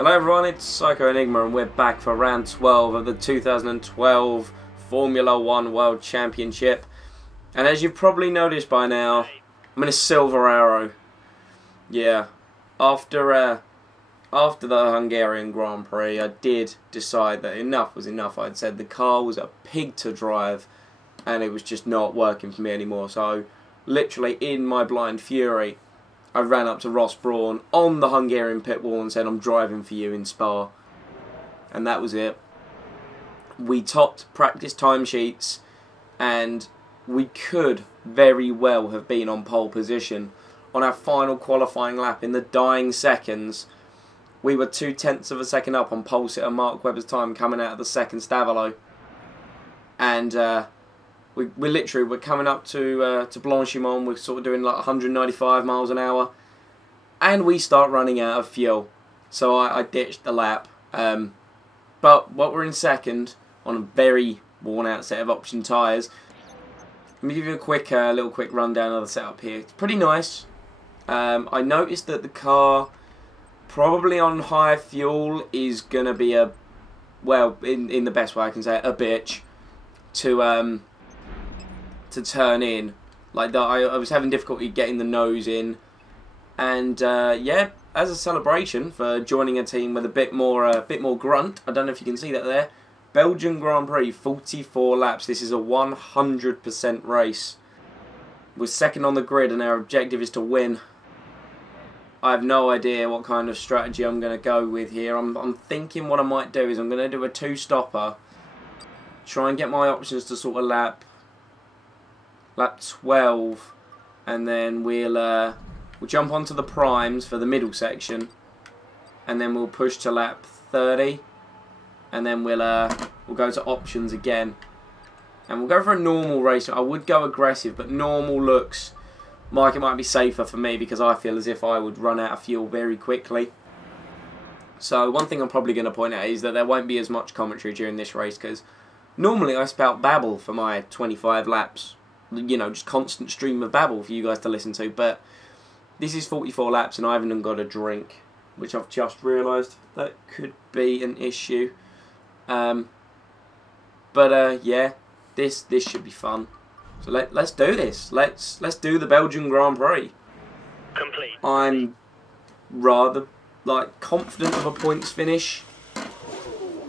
Hello everyone, it's Psycho Enigma and we're back for round 12 of the 2012 Formula 1 World Championship. And as you've probably noticed by now, I'm in a silver arrow. Yeah, after the Hungarian Grand Prix, I did decide that enough was enough. I'd said the car was a pig to drive and it was just not working for me anymore. So, literally in my blind fury, I ran up to Ross Brawn on the Hungarian pit wall and said, I'm driving for you in Spa. And that was it. We topped practice timesheets and we could very well have been on pole position. On our final qualifying lap in the dying seconds, we were 0.2 of a second up on pole sitter Mark Webber's time coming out of the second Stavolo. And we literally were coming up to Blanchimont. We're sort of doing like 195 miles an hour, and we start running out of fuel. So I ditched the lap. But what we're in second on a very worn out set of option tyres. Let me give you a quick, little quick rundown of the setup here. It's pretty nice. I noticed that the car, probably on high fuel, is gonna be a, well, in the best way I can say it, a bitch to turn in. Like that, I was having difficulty getting the nose in, and yeah, as a celebration for joining a team with a bit more grunt. I don't know if you can see that there. Belgian Grand Prix, 44 laps. This is a 100% race. We're second on the grid, and our objective is to win. I have no idea what kind of strategy I'm going to go with here. I'm thinking what I might do is I'm going to do a two-stopper. Try and get my options to sort of lap 12, and then we'll jump onto the primes for the middle section, and then we'll push to lap 30, and then we'll go to options again, and we'll go for a normal race. I would go aggressive, but normal looks like it might be safer for me because I feel as if I would run out of fuel very quickly. So one thing I'm probably going to point out is that there won't be as much commentary during this race because normally I spout babble for my 25 laps. You know, just constant stream of babble for you guys to listen to. But this is 44 laps and I haven't even got a drink, which I've just realised that could be an issue. Yeah, this should be fun. So let's do this. Let's do the Belgian Grand Prix. Complete. I'm rather confident of a points finish.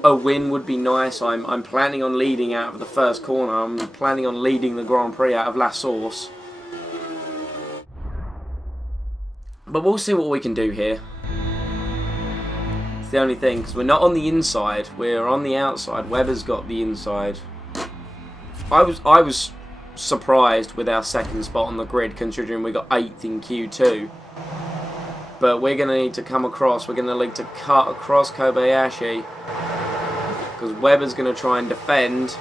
A win would be nice. I'm planning on leading out of the first corner. I'm planning on leading the Grand Prix out of La Source. But we'll see what we can do here. It's the only thing, because we're not on the inside. We're on the outside. Webber's got the inside. I was surprised with our second spot on the grid, considering we got 8th in Q2. But we're going to need to come across. We're going to need to cut across Kobayashi, because Webber's going to try and defend.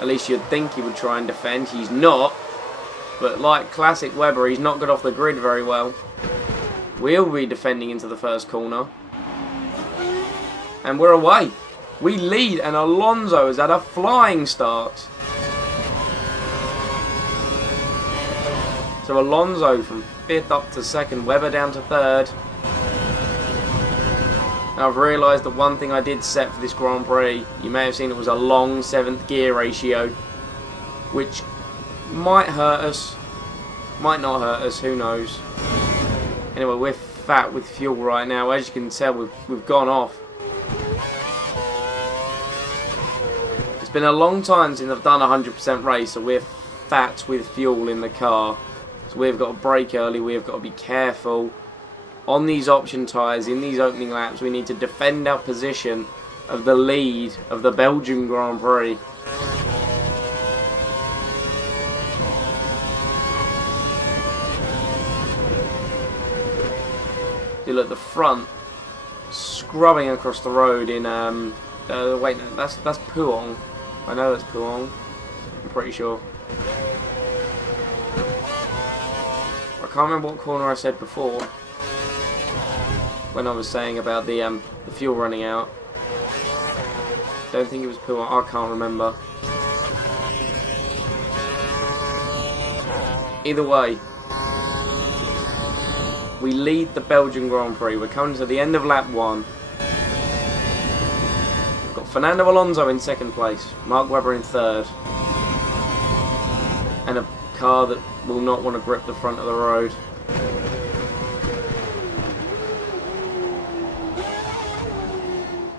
At least you'd think he would try and defend. He's not. But like classic Webber, he's not got off the grid very well. We'll be defending into the first corner. And we're away. We lead, and Alonso has had a flying start. So Alonso from 5th up to 2nd, Webber down to 3rd. Now I've realised that one thing I did set for this Grand Prix, you may have seen it was a long 7th gear ratio, which might hurt us, might not hurt us, who knows. Anyway, we're fat with fuel right now. As you can tell, we've gone off. It's been a long time since I've done a 100% race, so we're fat with fuel in the car. So we've got to brake early, we've got to be careful. On these option tyres, in these opening laps, we need to defend our position of the lead of the Belgian Grand Prix. You look at the front, scrubbing across the road in, wait, no, that's Puong. I know that's Puong, I'm pretty sure. I can't remember what corner I said before, when I was saying about the fuel running out. Don't think it was Puong, I can't remember. Either way, we lead the Belgian Grand Prix. We're coming to the end of lap 1. We've got Fernando Alonso in 2nd place, Mark Webber in 3rd, and a car that will not want to grip the front of the road.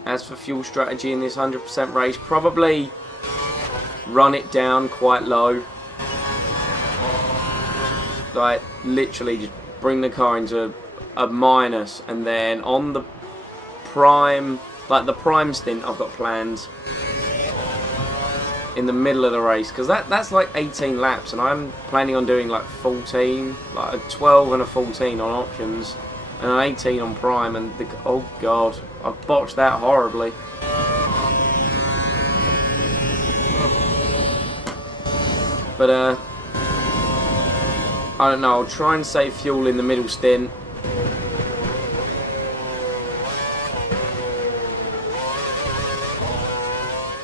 As for fuel strategy in this 100% race, probably run it down quite low. Like, literally just bring the car into a minus, and then on the prime, like the prime stint I've got planned in the middle of the race, because that's like 18 laps, and I'm planning on doing like 14, like a 12 and a 14 on options, and an 18 on prime, and oh god, I've botched that horribly. But I don't know, I'll try and save fuel in the middle stint.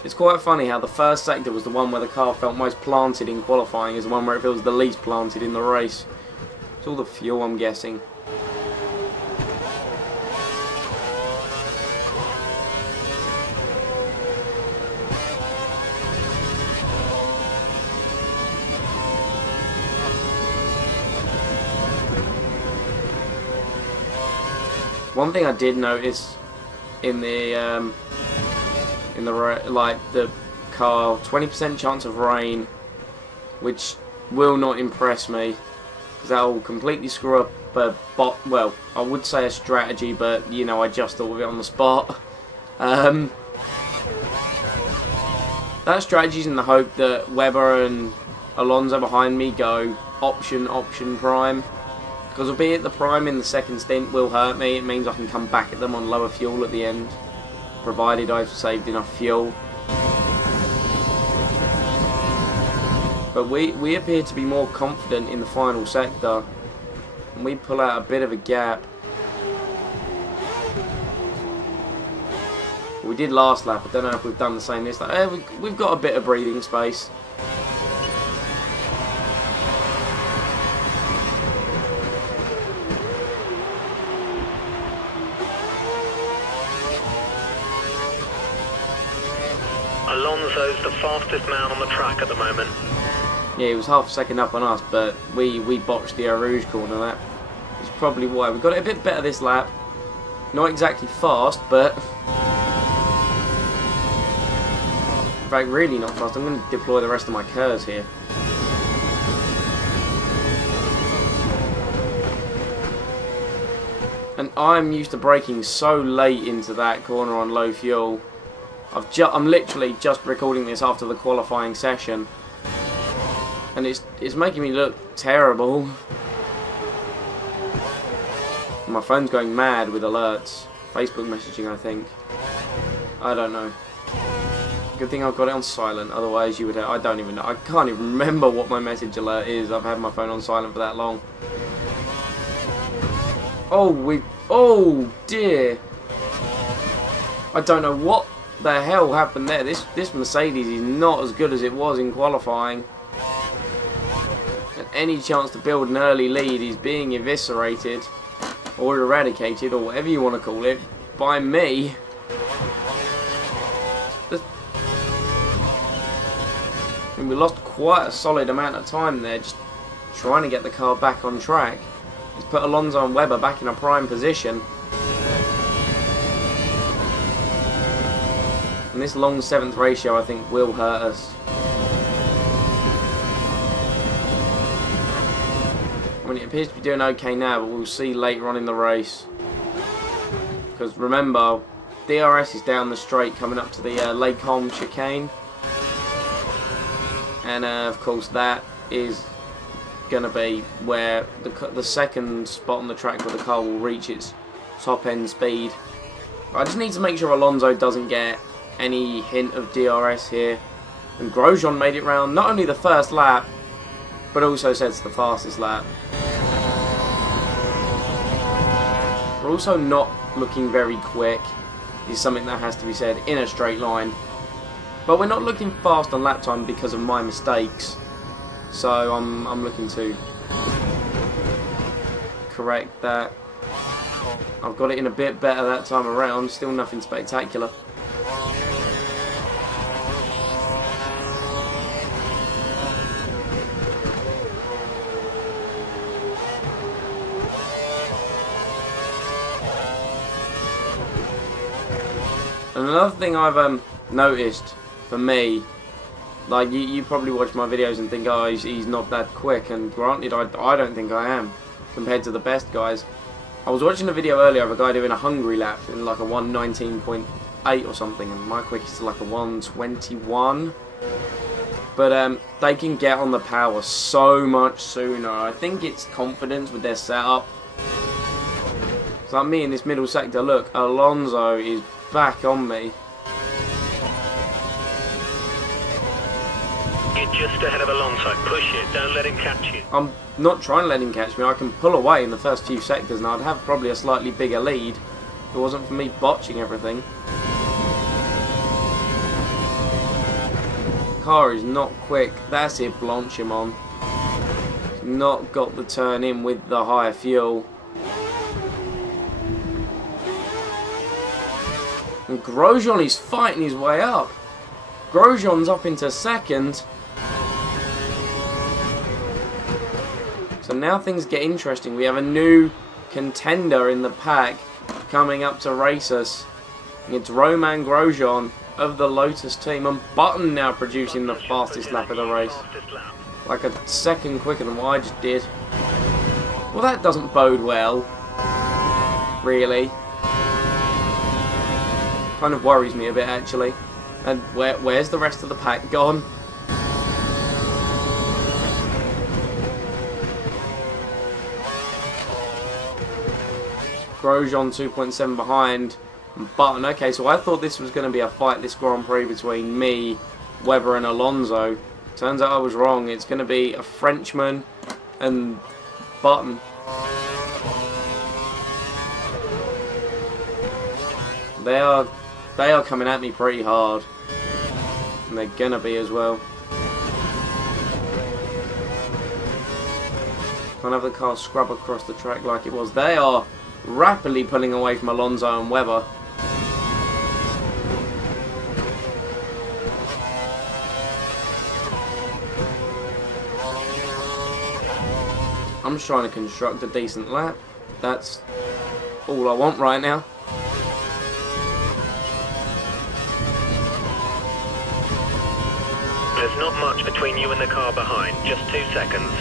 It's quite funny how the first sector was the one where the car felt most planted in qualifying, is the one where it feels the least planted in the race. It's all the fuel, I'm guessing. One thing I did notice in the car, 20% chance of rain, which will not impress me, because that will completely screw up well, I would say a strategy, but you know, I just thought of it on the spot. That strategy's in the hope that Webber and Alonso behind me go option prime. Because albeit the prime in the 2nd stint will hurt me, it means I can come back at them on lower fuel at the end, provided I've saved enough fuel. But we appear to be more confident in the final sector, and we pull out a bit of a gap. We did last lap, I don't know if we've done the same this lap. We've got a bit of breathing space. Alonso's the fastest man on the track at the moment. Yeah, he was half a second up on us, but we botched the Eau Rouge corner. That is probably why. We got it a bit better this lap. Not exactly fast, but in fact, really not fast. I'm going to deploy the rest of my curves here. And I'm used to braking so late into that corner on low fuel. I'm literally just recording this after the qualifying session, and it's making me look terrible. My phone's going mad with alerts. Facebook messaging, I think. I don't know. Good thing I've got it on silent, otherwise you would have, I don't even know. I can't even remember what my message alert is. I've had my phone on silent for that long. Oh dear. I don't know what the hell happened there. This Mercedes is not as good as it was in qualifying, and any chance to build an early lead is being eviscerated or eradicated, or whatever you want to call it, by me. And we lost quite a solid amount of time there just trying to get the car back on track. Let's put Alonso and Webber back in a prime position. And this long 7th ratio, I think, will hurt us. I mean, it appears to be doing okay now, but we'll see later on in the race. Because remember, DRS is down the straight coming up to the Lake Holm chicane. And of course that is going to be where the second spot on the track where the car will reach its top end speed. I just need to make sure Alonso doesn't get any hint of DRS here. And Grosjean made it round not only the first lap, but also sets the fastest lap. We're also not looking very quick, is something that has to be said, in a straight line. But we're not looking fast on lap time because of my mistakes. So I'm looking to correct that. I've got it in a bit better that time around. Still nothing spectacular. And another thing I've noticed for me, like you probably watch my videos and think, oh, he's not that quick, and granted, I don't think I am compared to the best guys. I was watching a video earlier of a guy doing a Hungary lap in like a 1:19.8 or something, and my quickest is like a 1:21. But they can get on the power so much sooner. I think it's confidence with their setup. It's like me in this middle sector. Look, Alonso is back on me. You're just ahead of Alonso. Push it. Don't let him catch you. I'm not trying to let him catch me. I can pull away in the first few sectors, and I'd have probably a slightly bigger lead if it wasn't for me botching everything. Car is not quick. That's it, Blanchimont. Not got the turn in with the higher fuel. And Grosjean is fighting his way up. Grosjean's up into second. So now things get interesting. We have a new contender in the pack coming up to race us. It's Romain Grosjean of the Lotus team, and Button now producing the fastest lap of the race. Like a second quicker than what I just did. Well, that doesn't bode well, really. Kind of worries me a bit, actually. And where's the rest of the pack gone? Grosjean 2.7 behind. Button. Okay, so I thought this was going to be a fight, this Grand Prix, between me, Webber and Alonso. Turns out I was wrong. It's going to be a Frenchman and Button. They are coming at me pretty hard. And they're going to be as well. Can't have the car scrub across the track like it was. They are rapidly pulling away from Alonso and Webber. I'm just trying to construct a decent lap. That's all I want right now. There's not much between you and the car behind, just 2 seconds.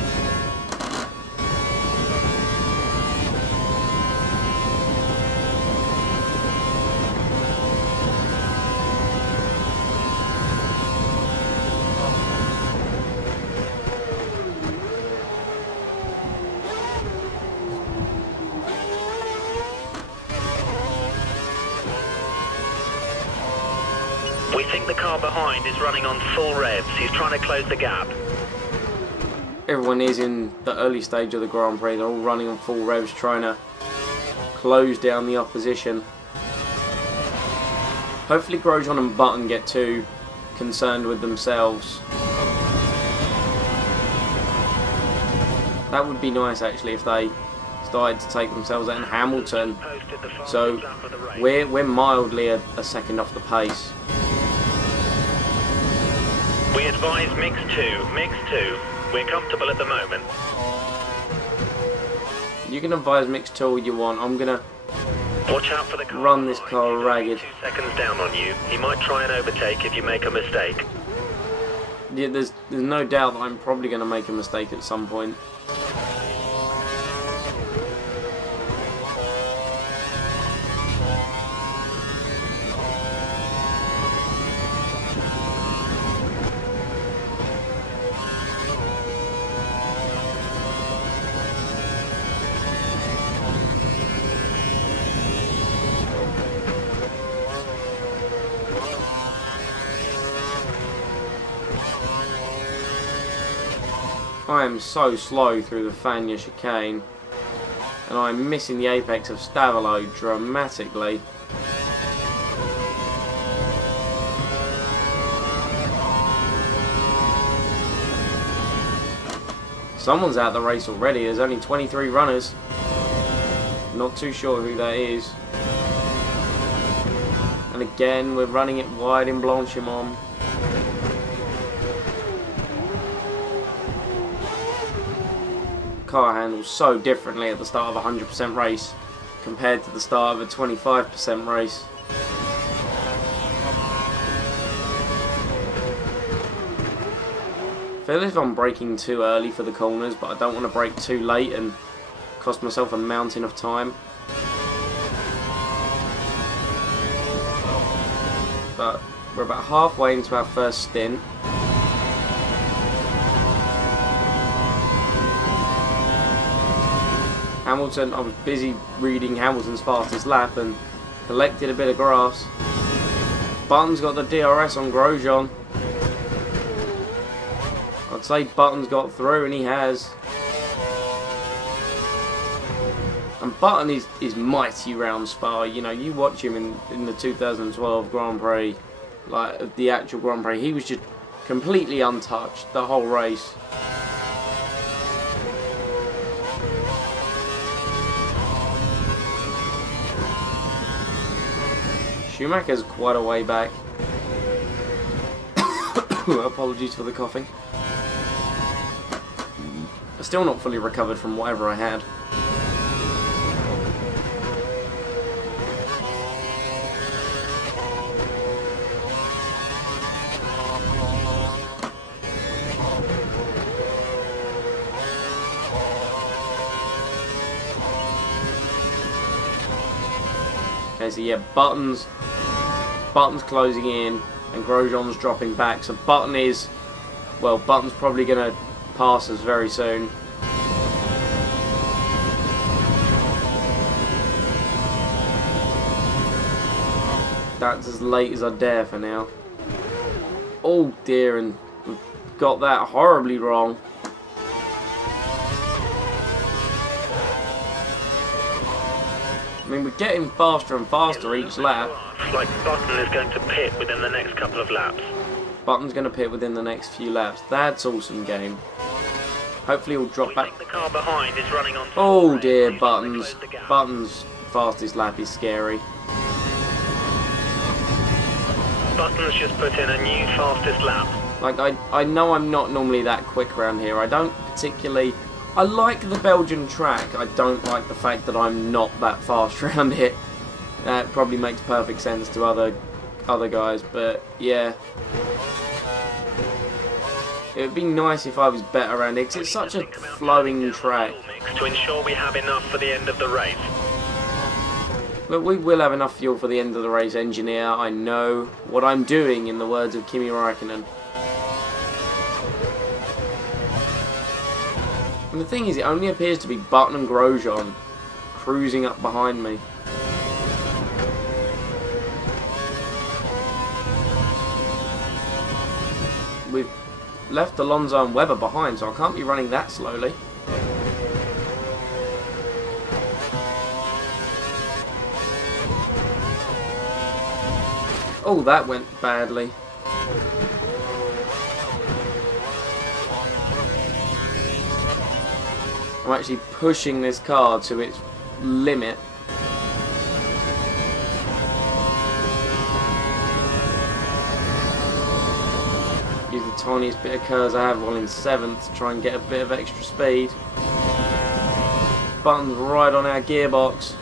We think the car behind is running on full revs. He's trying to close the gap. Everyone is in the early stage of the Grand Prix. They're all running on full revs, trying to close down the opposition. Hopefully Grosjean and Button get too concerned with themselves. That would be nice, actually, if they started to take themselves out. And Hamilton. So we're mildly a second off the pace. We advise mix 2, mix 2. We're comfortable at the moment. You can advise mix 2 all you want. I'm going to Watch out for the car. Run this car ragged. 2 seconds down on you. He might try and overtake if you make a mistake. Yeah, there's no doubt that I'm probably going to make a mistake at some point. I am so slow through the Fania chicane, and I'm missing the apex of Stavolo dramatically. Someone's out the race already. There's only 23 runners. Not too sure who that is. And again, we're running it wide in Blanchimont. Car handles so differently at the start of a 100% race compared to the start of a 25% race. I feel as if I'm braking too early for the corners, but I don't want to brake too late and cost myself a mountain of time. But we're about halfway into our first stint. Hamilton, I was busy reading Hamilton's fastest lap and collected a bit of grass. Button's got the DRS on Grosjean. I'd say Button's got through, and he has. And Button is mighty round Spa. You know, you watch him in the 2012 Grand Prix, like the actual Grand Prix, he was just completely untouched the whole race. Schumacher's quite a way back. Apologies for the coughing. I'm still not fully recovered from whatever I had. Okay, so yeah, Button's closing in and Grosjean's dropping back. So Button's probably going to pass us very soon. That's as late as I dare for now. Oh dear, and we've got that horribly wrong. I mean, we're getting faster and faster each lap. It's like Button is going to pit within the next couple of laps. Button's going to pit within the next few laps. That's awesome game. Hopefully he'll drop back. The car behind is running on. Oh dear, Button's fastest lap is scary. Button's just put in a new fastest lap. Like, I know I'm not normally that quick around here. I don't particularly... I like the Belgian track. I don't like the fact that I'm not that fast around it. That probably makes perfect sense to other guys, but yeah. It would be nice if I was better around it, because it's such a flowing track. To ensure we have enough for the end of the race. Look, we will have enough fuel for the end of the race, engineer. I know what I'm doing, in the words of Kimi Räikkönen. And the thing is, it only appears to be Button and Grosjean cruising up behind me. We've left Alonso and Webber behind, so I can't be running that slowly. Oh, that went badly. I'm actually pushing this car to its limit. Use the tiniest bit of curves I have while in 7th to try and get a bit of extra speed. Button's right on our gearbox.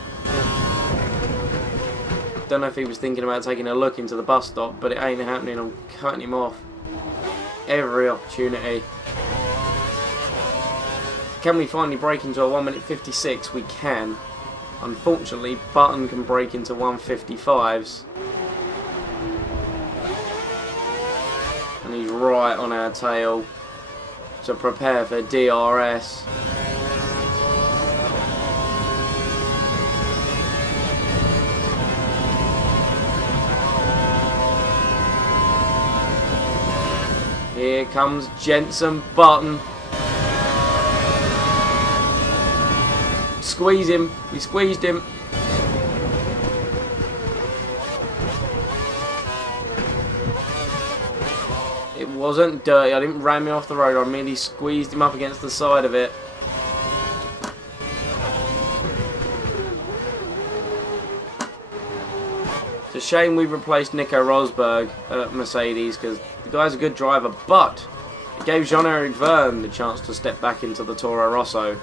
Don't know if he was thinking about taking a look into the bus stop, but it ain't happening. I'm cutting him off. Every opportunity. Can we finally break into a 1:56? We can. Unfortunately, Button can break into 1:55s. And he's right on our tail to prepare for DRS. Here comes Jensen Button. Squeeze him. We squeezed him. It wasn't dirty. I didn't ram him off the road. I merely squeezed him up against the side of it. It's a shame we've replaced Nico Rosberg at Mercedes because the guy's a good driver, but it gave Jean-Eric Vergne the chance to step back into the Toro Rosso,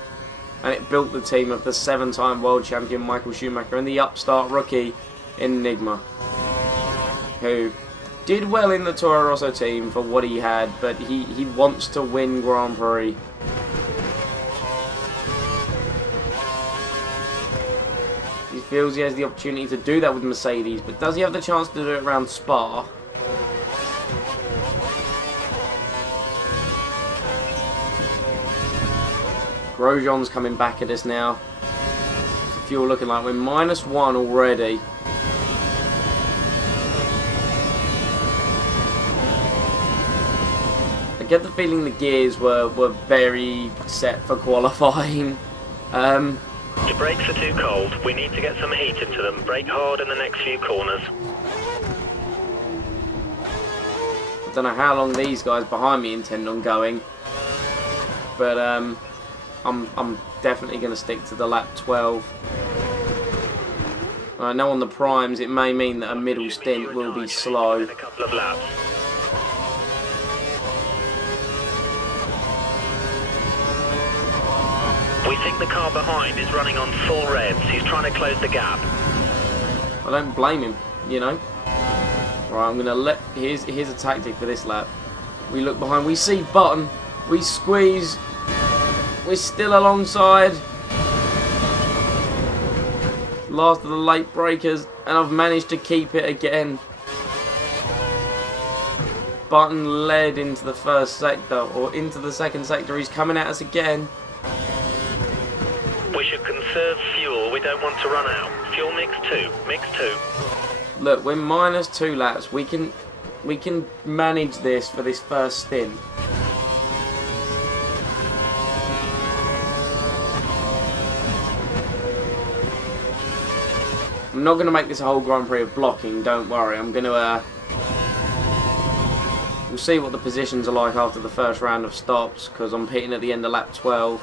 and it built the team of the 7-time world champion Michael Schumacher and the upstart rookie Enigma, who did well in the Toro Rosso team for what he had, but he wants to win Grand Prix. He feels he has the opportunity to do that with Mercedes, but does he have the chance to do it around Spa? Grosjean's coming back at us now. Fuel looking like we're -1 already. I get the feeling the gears were very set for qualifying. Your brakes are too cold. We need to get some heat into them. Brake hard in the next few corners. I don't know how long these guys behind me intend on going, but I'm definitely going to stick to the lap 12. I know on the primes it may mean that a middle stint will be slow. In a couple of laps. We think the car behind is running on full revs. He's trying to close the gap. I don't blame him, you know. Right, I'm gonna let. Here's a tactic for this lap. We look behind. We see Button. We squeeze. We're still alongside. Last of the late breakers, and I've managed to keep it again. Button led into the first sector, or into the second sector. He's coming at us again. We should conserve fuel. We don't want to run out. Fuel mix 2. Mix 2. Look, we're -2 laps. We can manage this for this first stint. I'm not going to make this a whole Grand Prix of blocking, don't worry. I'm going to... we'll see what the positions are like after the first round of stops, because I'm pitting at the end of lap 12.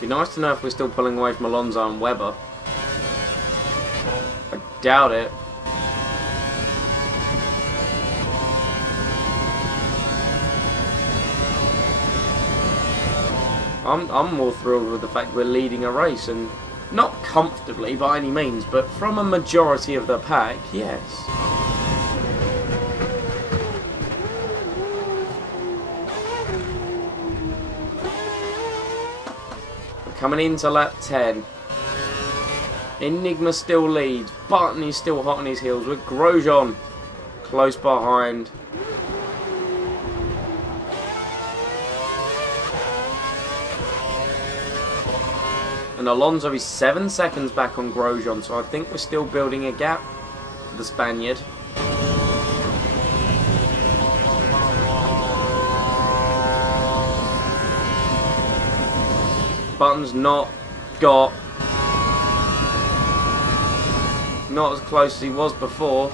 Be nice to know if we're still pulling away from Alonso and Webber. I doubt it. I'm more thrilled with the fact we're leading a race, and not comfortably by any means, but from a majority of the pack, yes. Coming into lap 10. Enigma still leads. Button is still hot on his heels with Grosjean close behind. And Alonso is 7 seconds back on Grosjean, so I think we're still building a gap for the Spaniard. Button's not as close as he was before.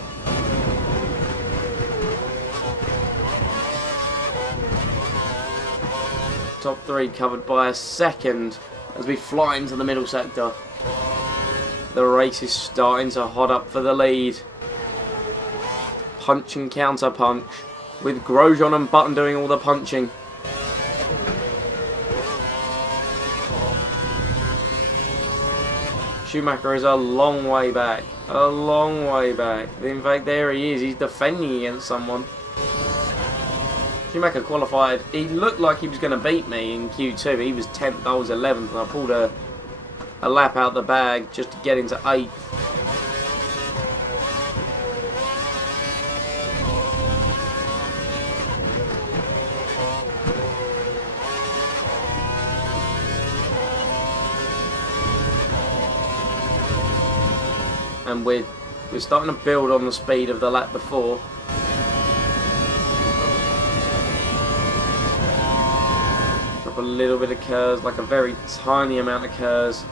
Top 3 covered by a second as we fly into the middle sector. The race is starting to hot up for the lead. Punch and counter punch, with Grosjean and Button doing all the punching. Schumacher is a long way back. A long way back. In fact, there he is. He's defending against someone. Schumacher qualified. He looked like he was going to beat me in Q2. He was 10th, I was 11th, and I pulled a lap out the bag just to get into 8th. And we're starting to build on the speed of the lap before. Drop a little bit of curves, like a very tiny amount of curves.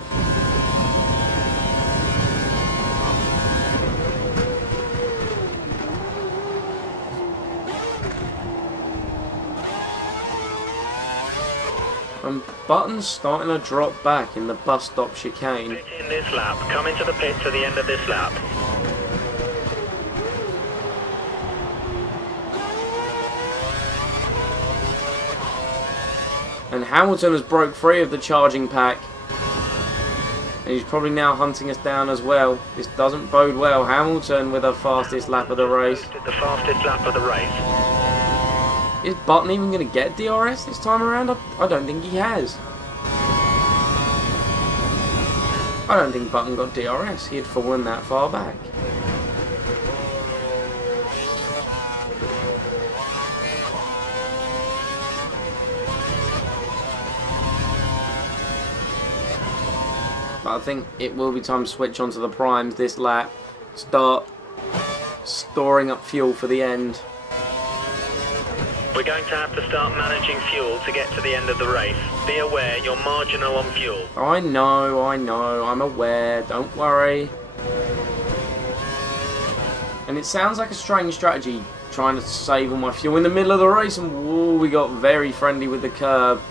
And Button's starting to drop back in the bus stop chicane. Pit in this lap. Come into the pit to the end of this lap. And Hamilton has broke free of the charging pack. And he's probably now hunting us down as well. This doesn't bode well. Hamilton with the fastest lap of the race. The fastest lap of the race. Is Button even going to get DRS this time around? I don't think he has. I don't think Button got DRS. He had fallen that far back. But I think it will be time to switch onto the primes this lap. Start storing up fuel for the end. We're going to have to start managing fuel to get to the end of the race. Be aware, you're marginal on fuel. I know, I'm aware, don't worry. And it sounds like a strange strategy, trying to save all my fuel in the middle of the race, and whoa, we got very friendly with the curb.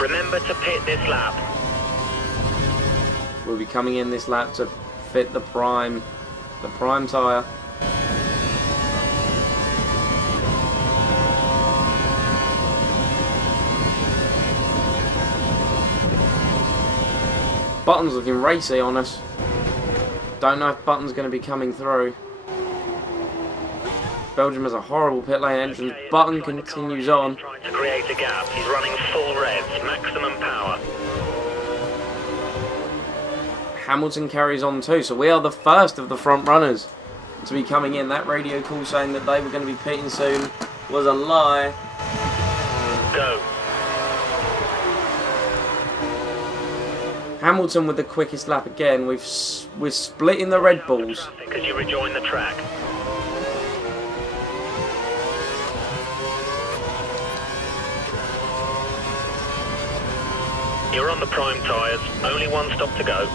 Remember to pit this lap. We'll be coming in this lap to fit the prime tyre. Button's looking racy on us. Don't know if Button's going to be coming through. Belgium has a horrible pit lane entrance. Button continues on. Trying to create a gap. He's running full revs, maximum power. Hamilton carries on too, so we are the first of the front runners to be coming in. That radio call saying that they were going to be pitting soon was a lie. Go. Hamilton with the quickest lap again. We're splitting the Red Bulls. Because you rejoin the track. You're on the prime tyres, only one stop to go.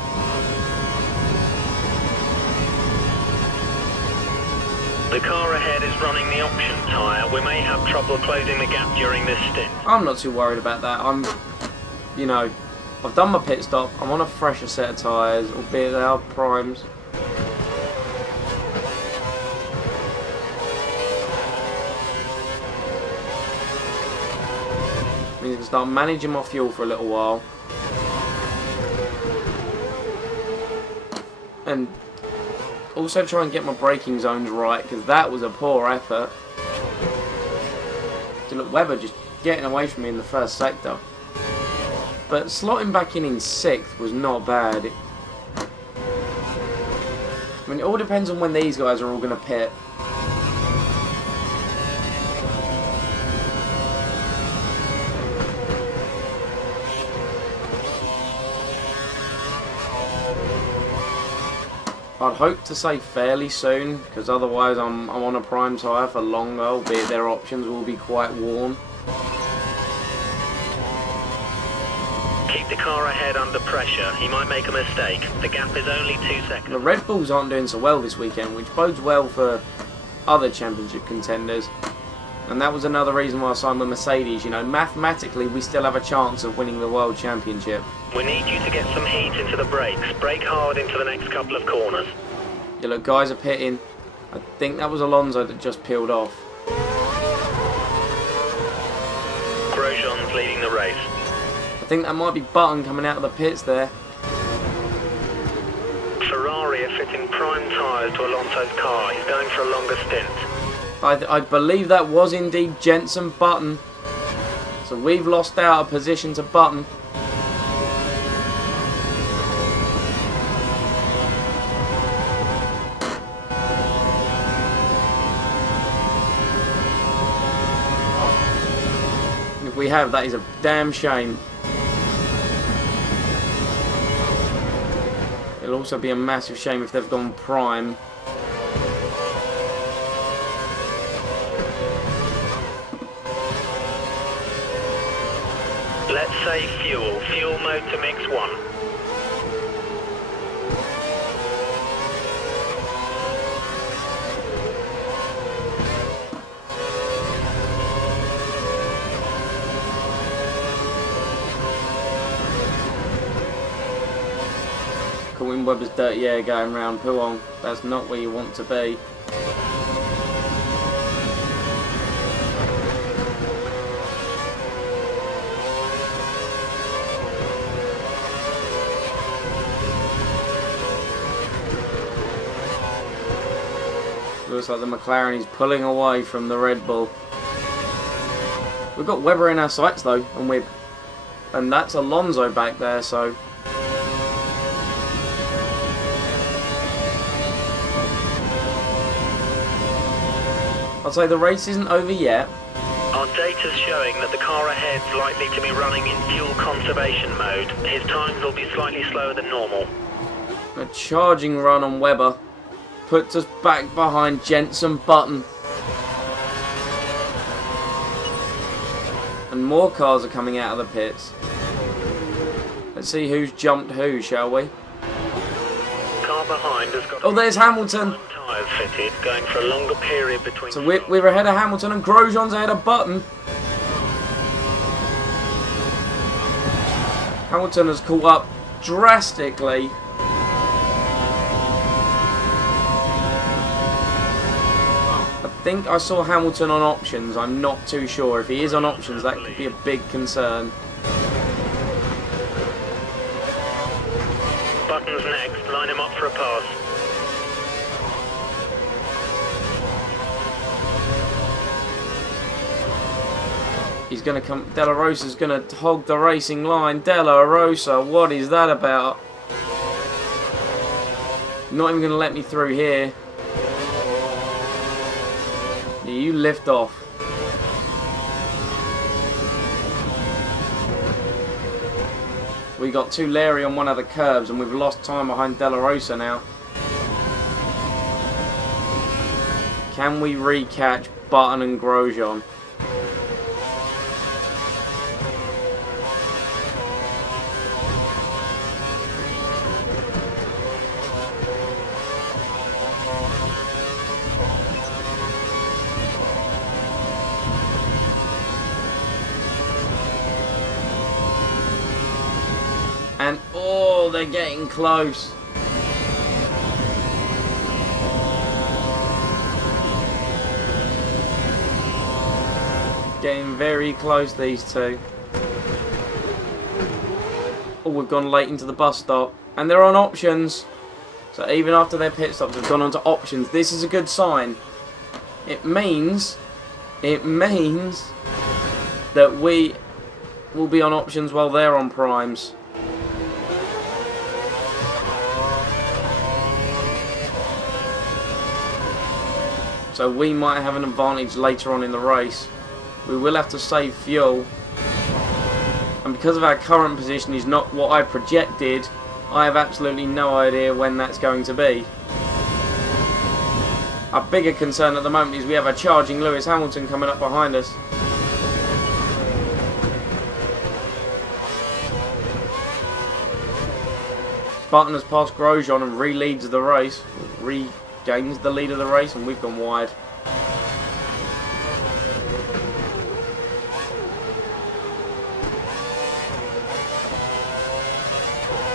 The car ahead is running the option tyre. We may have trouble closing the gap during this stint. I'm not too worried about that. I've done my pit stop. I'm on a fresher set of tyres, albeit they are primes. Means I can start managing my fuel for a little while. And also try and get my braking zones right, because that was a poor effort. So look, Webber just getting away from me in the first sector. But slotting back in 6th was not bad. I mean, it all depends on when these guys are all going to pit. I'd hope to say fairly soon, because otherwise I'm on a prime tyre for longer, albeit their options will be quite worn. Keep the car ahead under pressure. He might make a mistake. The gap is only 2 seconds. The Red Bulls aren't doing so well this weekend, which bodes well for other championship contenders. And that was another reason why I signed with Mercedes. You know, mathematically we still have a chance of winning the World Championship. We need you to get some heat into the brakes. Brake hard into the next couple of corners. Yeah, look, guys are pitting. I think that was Alonso that just peeled off. Grosjean's leading the race. I think that might be Button coming out of the pits there. Ferrari are fitting prime tyres to Alonso's car. He's going for a longer stint. I believe that was indeed Jensen Button. So we've lost out a position to Button. If we have, that is a damn shame. It'll also be a massive shame if they've gone prime. Let's save fuel. Fuel mode to mix 1. Colin Webber's dirty air going round Puong. That's not where you want to be. Looks like the McLaren is pulling away from the Red Bull. We've got Webber in our sights though, and that's Alonso back there, so I'd say the race isn't over yet. Our data's showing that the car ahead's likely to be running in fuel conservation mode. His times will be slightly slower than normal. A charging run on Webber puts us back behind Jenson Button. And more cars are coming out of the pits. Let's see who's jumped who, shall we? Car behind has got... Oh, there's Hamilton. Tyres fitted, going for a longer period between... So we're ahead of Hamilton and Grosjean's ahead of Button. Hamilton has caught up drastically. I think I saw Hamilton on options. I'm not too sure. If he is on options, that could be a big concern. Button's next. Line him up for a pass. He's going to come. Della Rosa's going to hog the racing line. Della Rosa, what is that about? Not even going to let me through here. You lift off. We got too leery on one of the curbs and we've lost time behind Della Rosa now. Can we recatch Button and Grosjean? And oh, they're getting close. Getting very close, these two. Oh, we've gone late into the bus stop. And they're on options. So even after their pit stops, they've gone on to options. This is a good sign. It means that we will be on options while they're on primes. So we might have an advantage later on in the race. We will have to save fuel. And because of our current position is not what I projected, I have absolutely no idea when that's going to be. Our bigger concern at the moment is we have a charging Lewis Hamilton coming up behind us. Button has passed Grosjean and re-leads the race. Regains the lead of the race, and we've gone wide.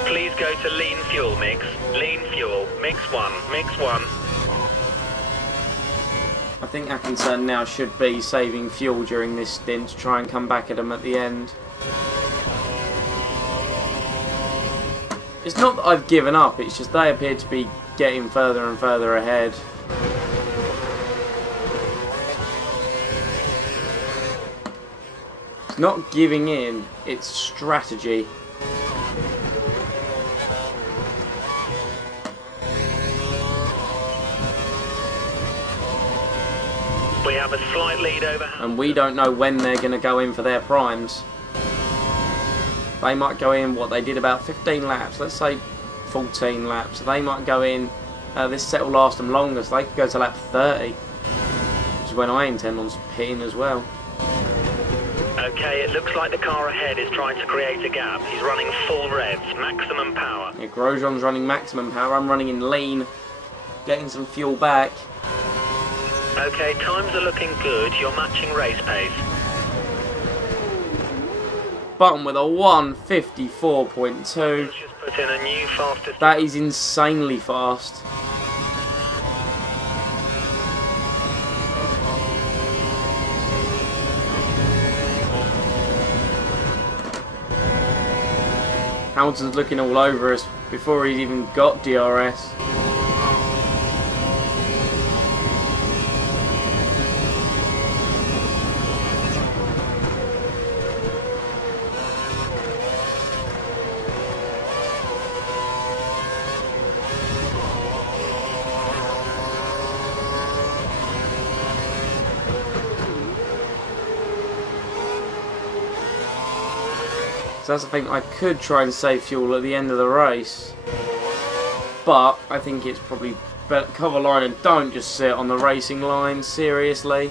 Please go to lean fuel mix. Lean fuel. Mix 1. Mix 1. I think our concern now should be saving fuel during this stint to try and come back at them at the end. It's not that I've given up, it's just they appear to be getting further and further ahead. It's not giving in, it's strategy. We have a slight lead over Hamilton. And we don't know when they're going to go in for their primes. They might go in, what, they did about 15 laps, let's say 14 laps. They might go in, this set will last them longer, so they could go to lap 30. Which is when I intend on pitting as well. Okay, it looks like the car ahead is trying to create a gap. He's running full revs, maximum power. Yeah, Grosjean's running maximum power. I'm running in lean, getting some fuel back. Okay, times are looking good. You're matching race pace. Button with a 1:54.2. Let's just put in a new fastest. That is insanely fast. Hamilton's looking all over us before he's even got DRS. So that's the thing, I could try and save fuel at the end of the race, but I think it's probably better cover line and don't just sit on the racing line, seriously.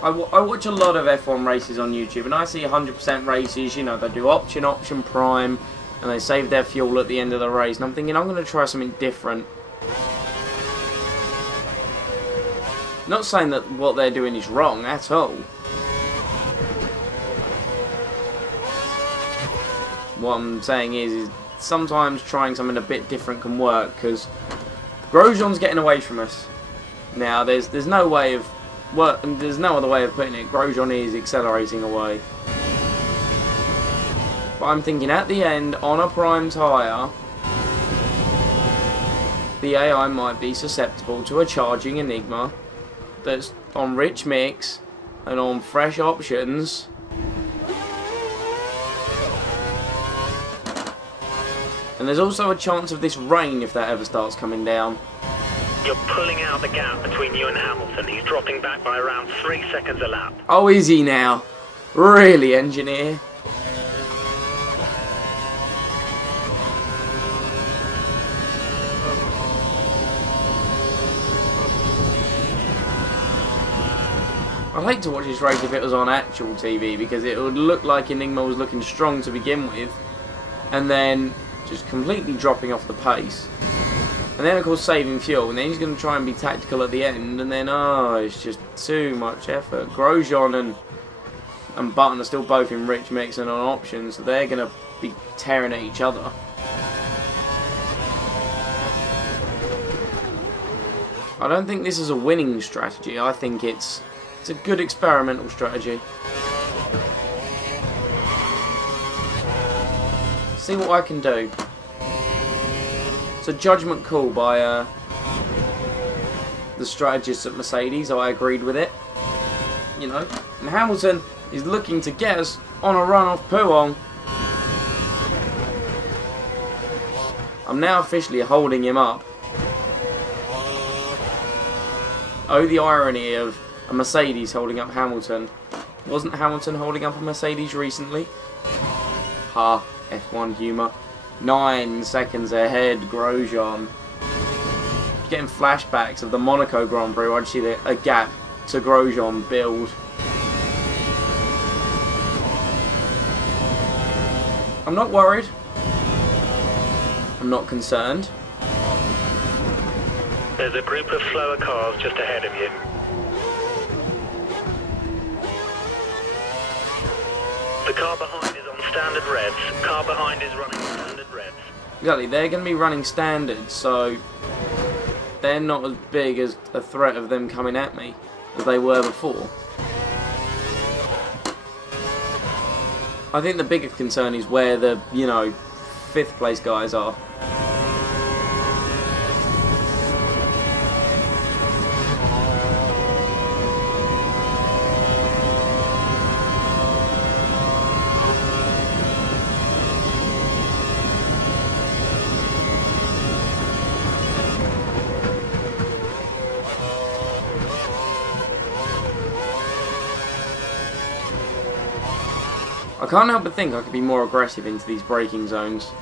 I watch a lot of F1 races on YouTube and I see 100% races, you know, they do option, prime, and they save their fuel at the end of the race, and I'm thinking I'm going to try something different. Not saying that what they're doing is wrong at all. What I'm saying is sometimes trying something a bit different can work, because Grosjean's getting away from us. Now there's no way of there's no other way of putting it. Grosjean is accelerating away. But I'm thinking at the end on a prime tyre, the AI might be susceptible to a charging Enigma that's on rich mix and on fresh options. And there's also a chance of this rain if that ever starts coming down. You're pulling out the gap between you and Hamilton. He's dropping back by around 3 seconds a lap. Oh, is he now? Really, engineer? I'd like to watch this race if it was on actual TV, because it would look like Enigma was looking strong to begin with, and then just completely dropping off the pace, and then of course saving fuel, and then he's going to try and be tactical at the end, and then it's just too much effort. Grosjean and Button are still both in rich mix and on options, so they're going to be tearing at each other. I don't think this is a winning strategy. I think it's a good experimental strategy. See what I can do. It's a judgment call by the strategists at Mercedes. I agreed with it. You know, and Hamilton is looking to get us on a run off Puon. I'm now officially holding him up. Oh, the irony of a Mercedes holding up Hamilton. Wasn't Hamilton holding up a Mercedes recently? Ha. F1 humour. 9 seconds ahead, Grosjean. Getting flashbacks of the Monaco Grand Prix. I'd see a gap to Grosjean build. I'm not worried. I'm not concerned. There's a group of slower cars just ahead of you. The car behind is on standard revs. Car behind is running standard revs. Exactly, they're going to be running standard, so they're not as big as a threat of them coming at me as they were before. I think the bigger concern is where the, you know, 5th place guys are. I can't help but think I could be more aggressive into these braking zones.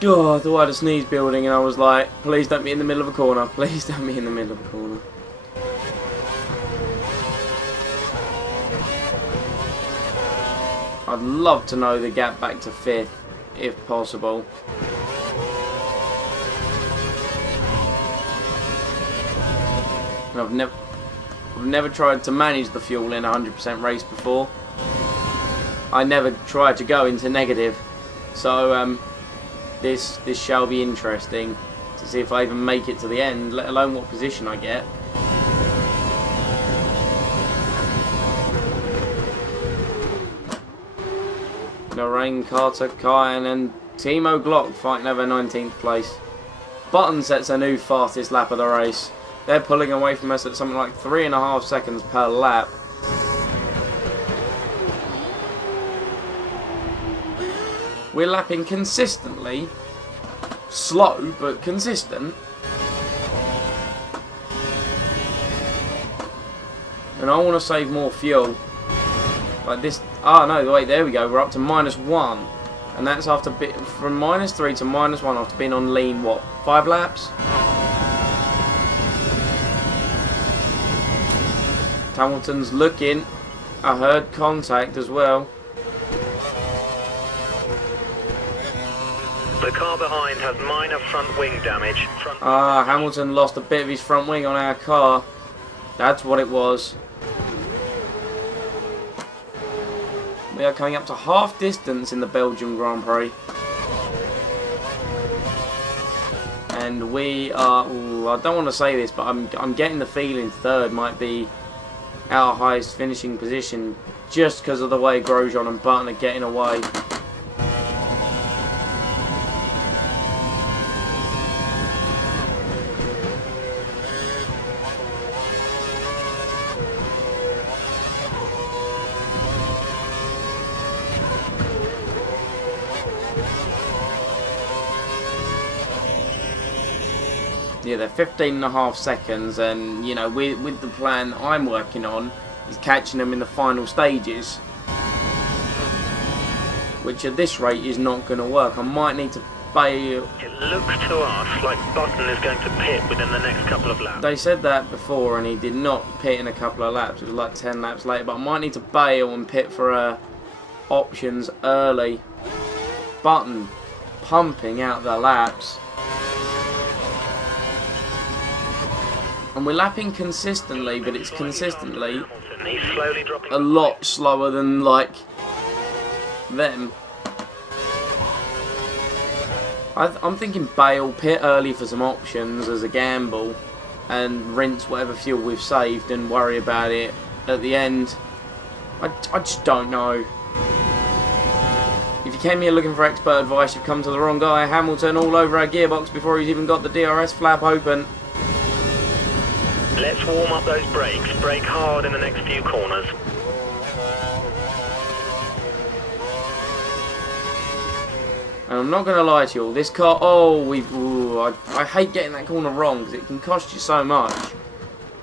Oh, I thought I had a sneeze building, and I was like, please don't be in the middle of a corner. Please don't be in the middle of a corner. I'd love to know the gap back to 5th, if possible. And I've never tried to manage the fuel in a 100% race before. I never tried to go into negative, so this shall be interesting to see if I even make it to the end, let alone what position I get. Lorraine, Carter, Kyan and Timo Glock fighting over 19th place. Button sets a new fastest lap of the race. They're pulling away from us at something like 3.5 seconds per lap. We're lapping consistently. Slow, but consistent. And I want to save more fuel. Like this. Ah, no, wait, there we go. We're up to -1. And that's after from -3 to -1 after being on lean, what, 5 laps? Hamilton's looking. I heard contact as well. The car behind has minor front wing damage. Hamilton lost a bit of his front wing on our car. That's what it was. We are coming up to half distance in the Belgian Grand Prix. And we are, ooh, I don't want to say this, but I'm getting the feeling 3rd might be our highest finishing position just because of the way Grosjean and Button are getting away. Yeah, they're 15.5 seconds, and you know, with the plan I'm working on is catching them in the final stages, which at this rate is not going to work. I might need to bail. It looks to us like Button is going to pit within the next couple of laps. They said that before, and he did not pit in a couple of laps. It was like 10 laps later, but I might need to bail and pit for options early. Button pumping out the laps. And we're lapping consistently, but it's consistently a lot slower than, like, them. I'm thinking bail, pit early for some options as a gamble, and rinse whatever fuel we've saved and worry about it at the end. I just don't know. If you came here looking for expert advice, you've come to the wrong guy. Hamilton all over our gearbox before he's even got the DRS flap open. Let's warm up those brakes. Brake hard in the next few corners. And I'm not going to lie to you all, this car, I hate getting that corner wrong because it can cost you so much.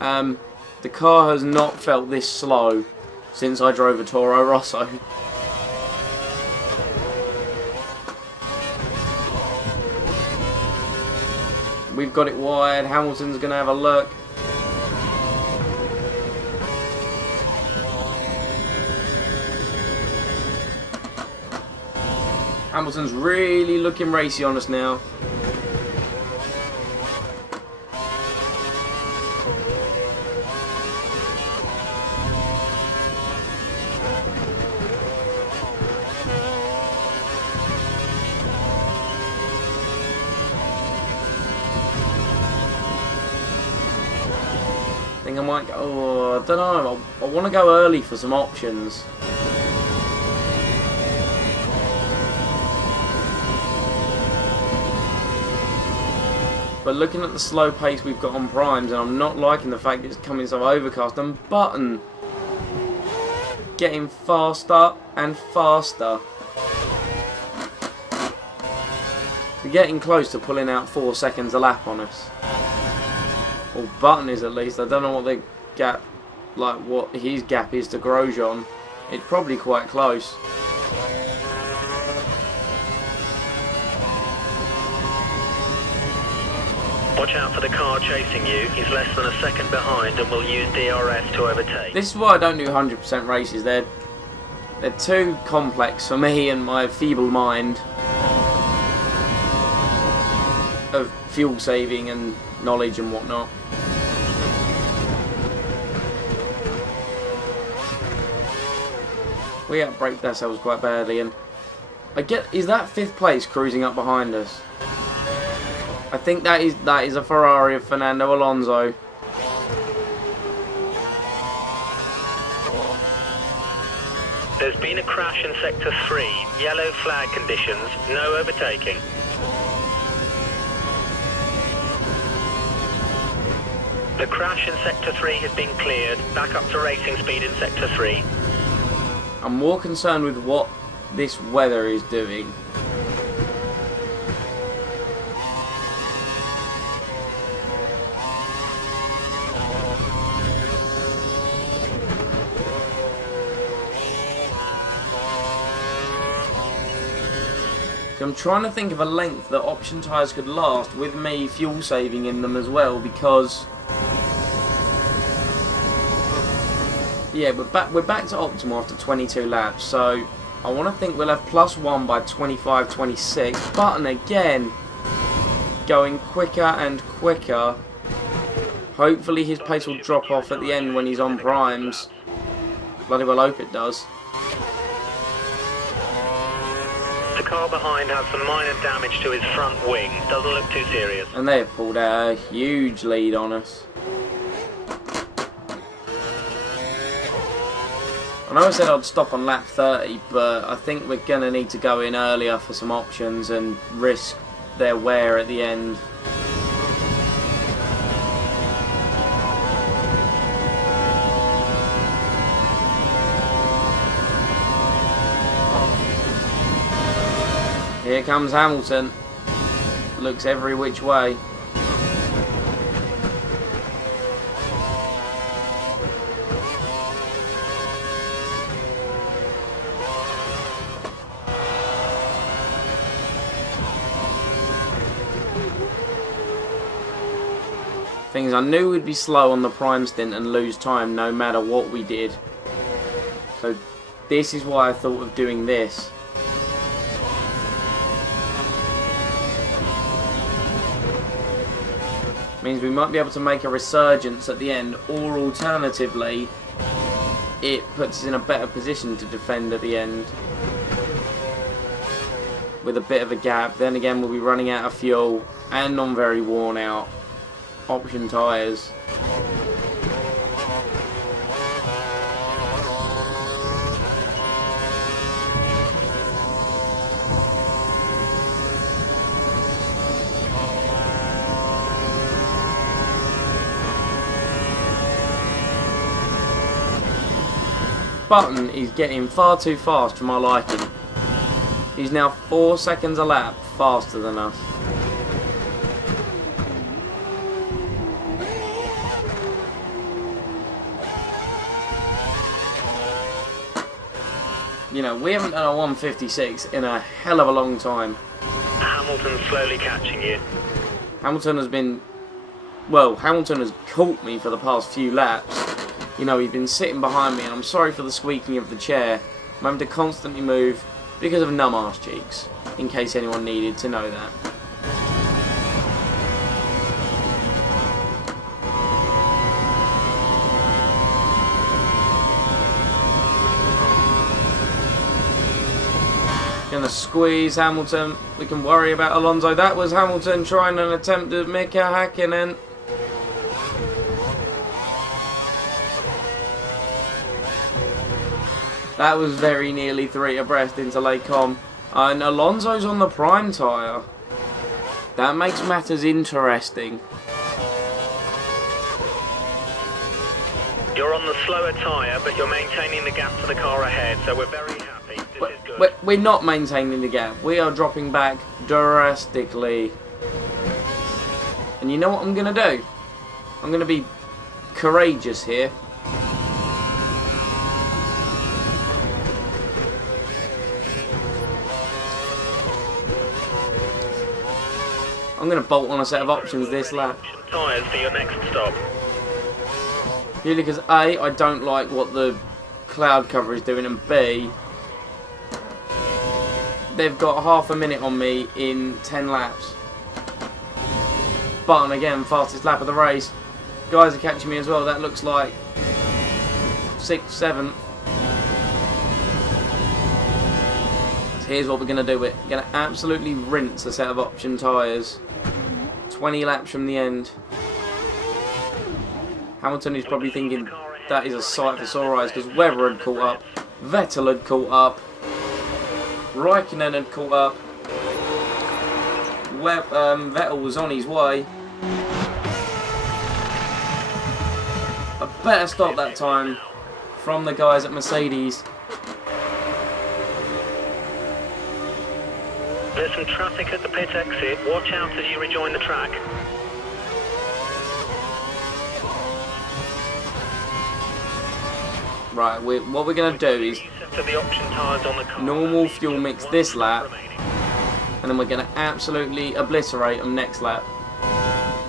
The car has not felt this slow since I drove a Toro Rosso. We've got it wide, Hamilton's going to have a look. Hamilton's really looking racy on us now. I think I might go, I don't know, I want to go early for some options. But looking at the slow pace we've got on primes, and I'm not liking the fact it's coming so overcast, and Button getting faster and faster. We're getting close to pulling out 4 seconds a lap on us. Or Button is at least. I don't know what the gap, like what his gap is to Grosjean. It's probably quite close. Watch out for the car chasing you. He's less than a second behind and will use DRS to overtake. This is why I don't do 100% races. They're too complex for me and my feeble mind of fuel saving and knowledge and whatnot. We outbraked ourselves quite badly, and is that 5th place cruising up behind us? I think that is a Ferrari of Fernando Alonso. There's been a crash in Sector 3. Yellow flag conditions. No overtaking. The crash in Sector 3 has been cleared. Back up to racing speed in Sector 3. I'm more concerned with what this weather is doing. I'm trying to think of a length that option tyres could last with me fuel saving in them as well, because yeah, we're back to optimal after 22 laps, so I want to think we'll have +1 by 25-26. Button again going quicker and quicker. Hopefully his pace will drop off at the end when he's on primes. Bloody well hope it does. The car behind has some minor damage to his front wing. Doesn't look too serious. And they have pulled out a huge lead on us. I know I said I'd stop on lap 30, but I think we're going to need to go in earlier for some options and risk their wear at the end. Here comes Hamilton. Looks every which way. Things I knew we'd be slow on the prime stint and lose time no matter what we did. So this is why I thought of doing this. Means we might be able to make a resurgence at the end, or alternatively it puts us in a better position to defend at the end with a bit of a gap. Then again, we'll be running out of fuel and on very worn out option tyres. Button is getting far too fast for my liking. He's now 4 seconds a lap faster than us. You know, we haven't done a 156 in a hell of a long time. Hamilton's slowly catching you. Hamilton has been... well, Hamilton has caught me for the past few laps. You know, he's been sitting behind me, and I'm sorry for the squeaking of the chair. I'm having to constantly move because of numb arse cheeks, in case anyone needed to know that. Gonna squeeze Hamilton. We can worry about Alonso. That was Hamilton trying an attempt at Mika Hakkinen. That was very nearly 3 abreast into Lake Com. And Alonso's on the prime tyre. That makes matters interesting. You're on the slower tyre, but you're maintaining the gap to the car ahead, so we're very happy. This is good. We're not maintaining the gap. We are dropping back drastically. And you know what I'm going to do? I'm going to be courageous here. I'm I'm going to bolt on a set of options this lap. Tyres for your next stop. Purely because A, I don't like what the cloud cover is doing, and B, they've got half a minute on me in 10 laps. Button again, fastest lap of the race. Guys are catching me as well. That looks like 6th, 7th. So here's what we're going to do. We're going to absolutely rinse a set of option tyres. 20 laps from the end. Hamilton is probably thinking that is a sight for sore eyes, because Webber had caught up, Vettel had caught up, Raikkonen had caught up, Vettel was on his way. A better stop that time from the guys at Mercedes. There's some traffic at the pit exit. Watch out as you rejoin the track. Right, what we're going to do is normal fuel mix this lap, and then we're going to absolutely obliterate them next lap.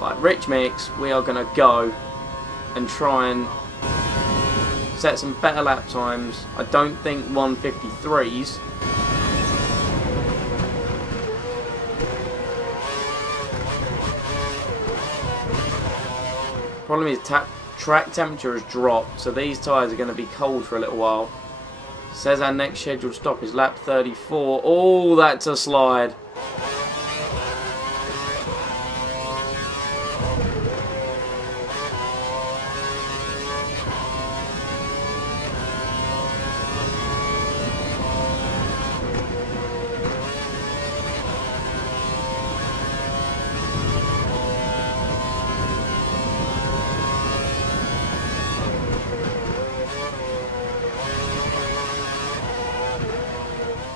Like rich mix, we are going to go and try and set some better lap times. I don't think 153s. Problem is track temperature has dropped, so these tyres are going to be cold for a little while. Says our next scheduled stop is lap 34. Oh, that's a slide.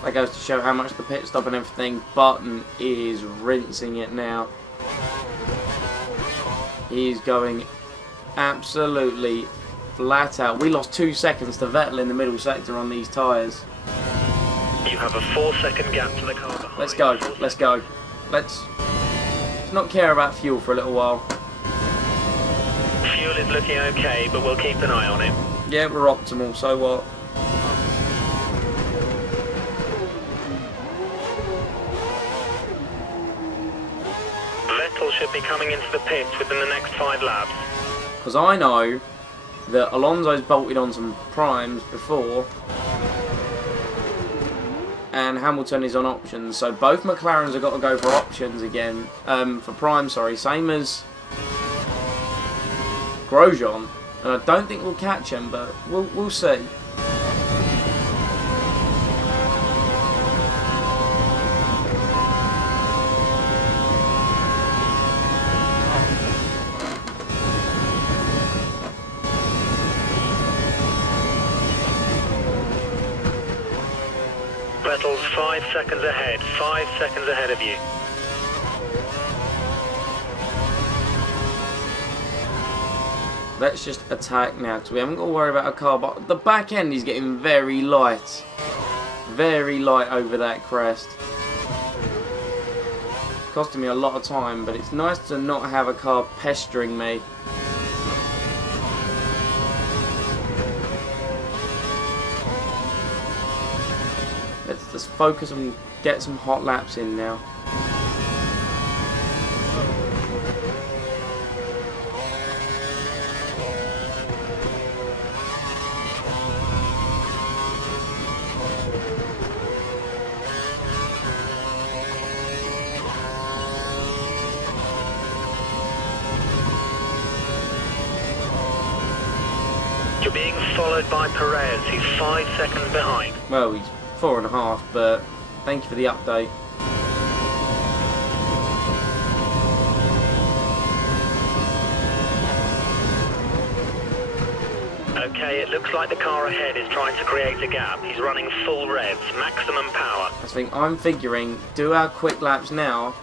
That goes to show how much the pit stop and everything. Button is rinsing it now. He's going absolutely flat out. We lost 2 seconds to Vettel in the middle sector on these tyres. You have a 4-second gap to the car behind. Let's go, let's go. Let's not care about fuel for a little while. Fuel is looking okay, but we'll keep an eye on it. Yeah, we're optimal, so what? Vettel should be coming into the pits within the next 5 laps. Because I know that Alonso's bolted on some primes before, and Hamilton is on options, so both McLarens have got to go for options again, for prime, sorry, same as Grosjean, and I don't think we'll catch him, but we'll see. Vettel's 5 seconds ahead, 5 seconds ahead of you. Let's just attack now, because we haven't got to worry about a car, but the back end is getting very light. Very light over that crest. Costing me a lot of time, but it's nice to not have a car pestering me. Let's just focus and get some hot laps in now. You're being followed by Perez, he's 5 seconds behind. Well, he's 4.5, but thank you for the update. Okay, it looks like the car ahead is trying to create a gap. He's running full revs, maximum power. I'm figuring, do our quick laps now.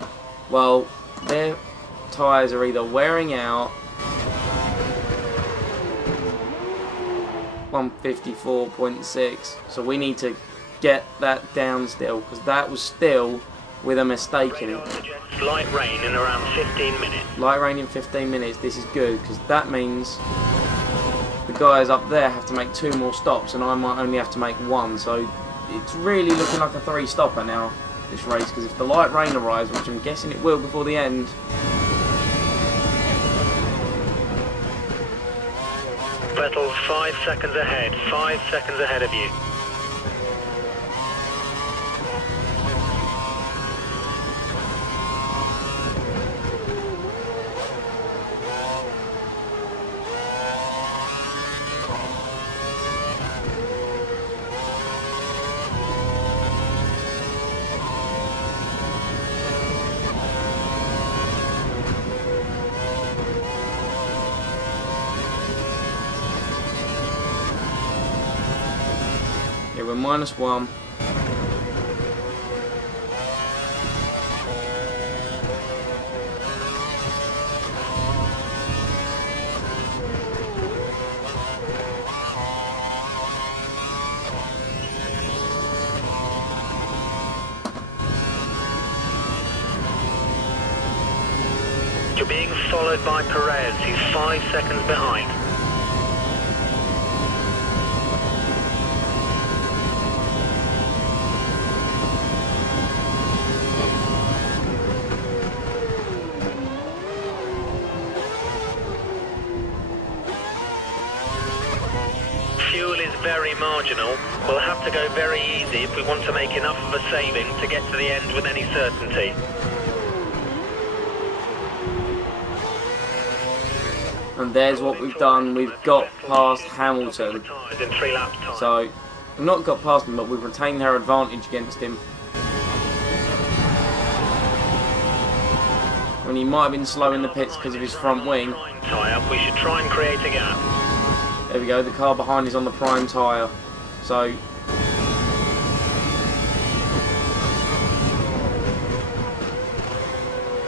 Well, their tyres are either wearing out, 154.6, so we need to get that down still, because that was still with a mistake in it. Light rain in around 15 minutes. Light rain in 15 minutes. This is good because that means the guys up there have to make 2 more stops and I might only have to make 1. So it's really looking like a 3-stopper now, this race, because if the light rain arrives, which I'm guessing it will before the end. Vettel's 5 seconds ahead. 5 seconds ahead of you. Yeah, we're -1. You're being followed by Perez. He's 5 seconds behind. Fuel is very marginal. We'll have to go very easy if we want to make enough of a saving to get to the end with any certainty. And there's what we've done. We've got past Hamilton. In 3 laps time. So, we've not got past him, but we've retained our advantage against him. When he might have been slow in the pits because of his front wing. Tyre. We should try and create a gap. There we go, the car behind is on the prime tyre. So,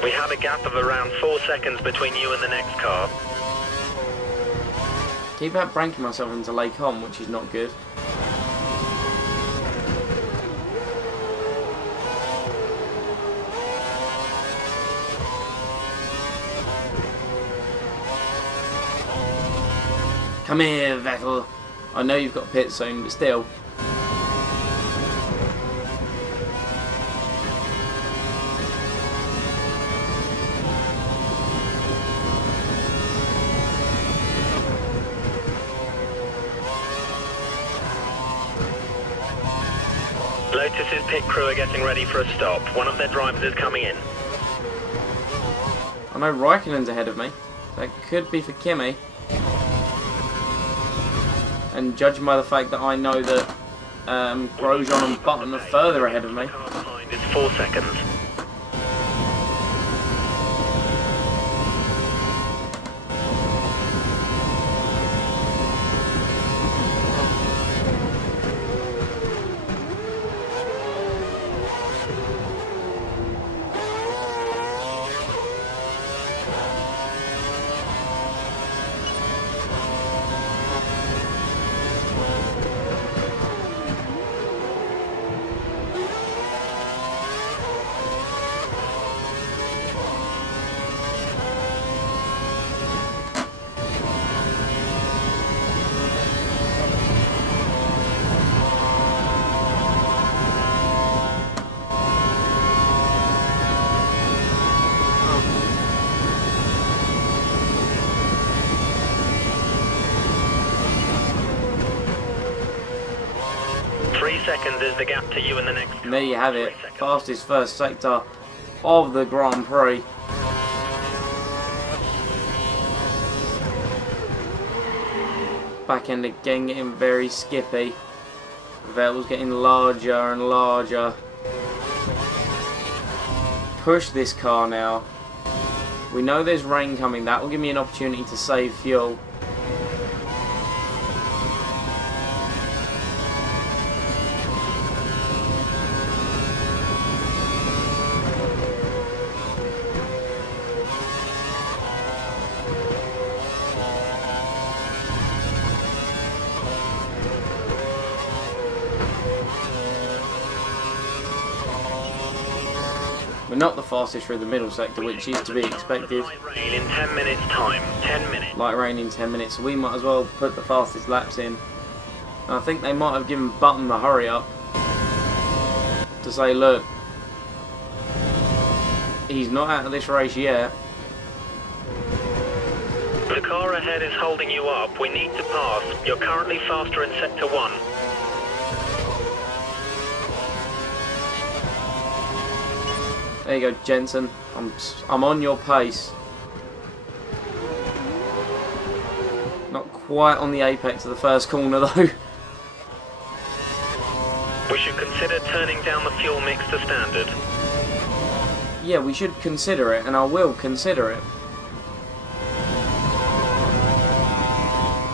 We have a gap of around 4 seconds between you and the next car. keep out branking myself into Lake On, which is not good. Come here, Vettel. I know you've got pit soon, but still. Lotus's pit crew are getting ready for a stop. One of their drivers is coming in. I know Raikkonen's ahead of me. That could be for Kimi. And judging by the fact that I know that Grosjean and Button are further ahead of me. Behind is 4 seconds. Seconds is the gap to you in the next car. And there you have it. Fastest first sector of the Grand Prix. Back end again getting very skippy. Vettel's getting larger and larger. Push this car now. We know there's rain coming. That will give me an opportunity to save fuel. We're not the fastest through the middle sector, which is to be expected. Light rain in 10 minutes time. 10 minutes. Light rain in 10 minutes, so we might as well put the fastest laps in. And I think they might have given Button the hurry up to say, look, he's not out of this race yet. The car ahead is holding you up. We need to pass. You're currently faster in sector 1. There you go, Jensen. I'm on your pace. Not quite on the apex of the first corner though. We should consider turning down the fuel mix to standard. Yeah, we should consider it, and I will consider it.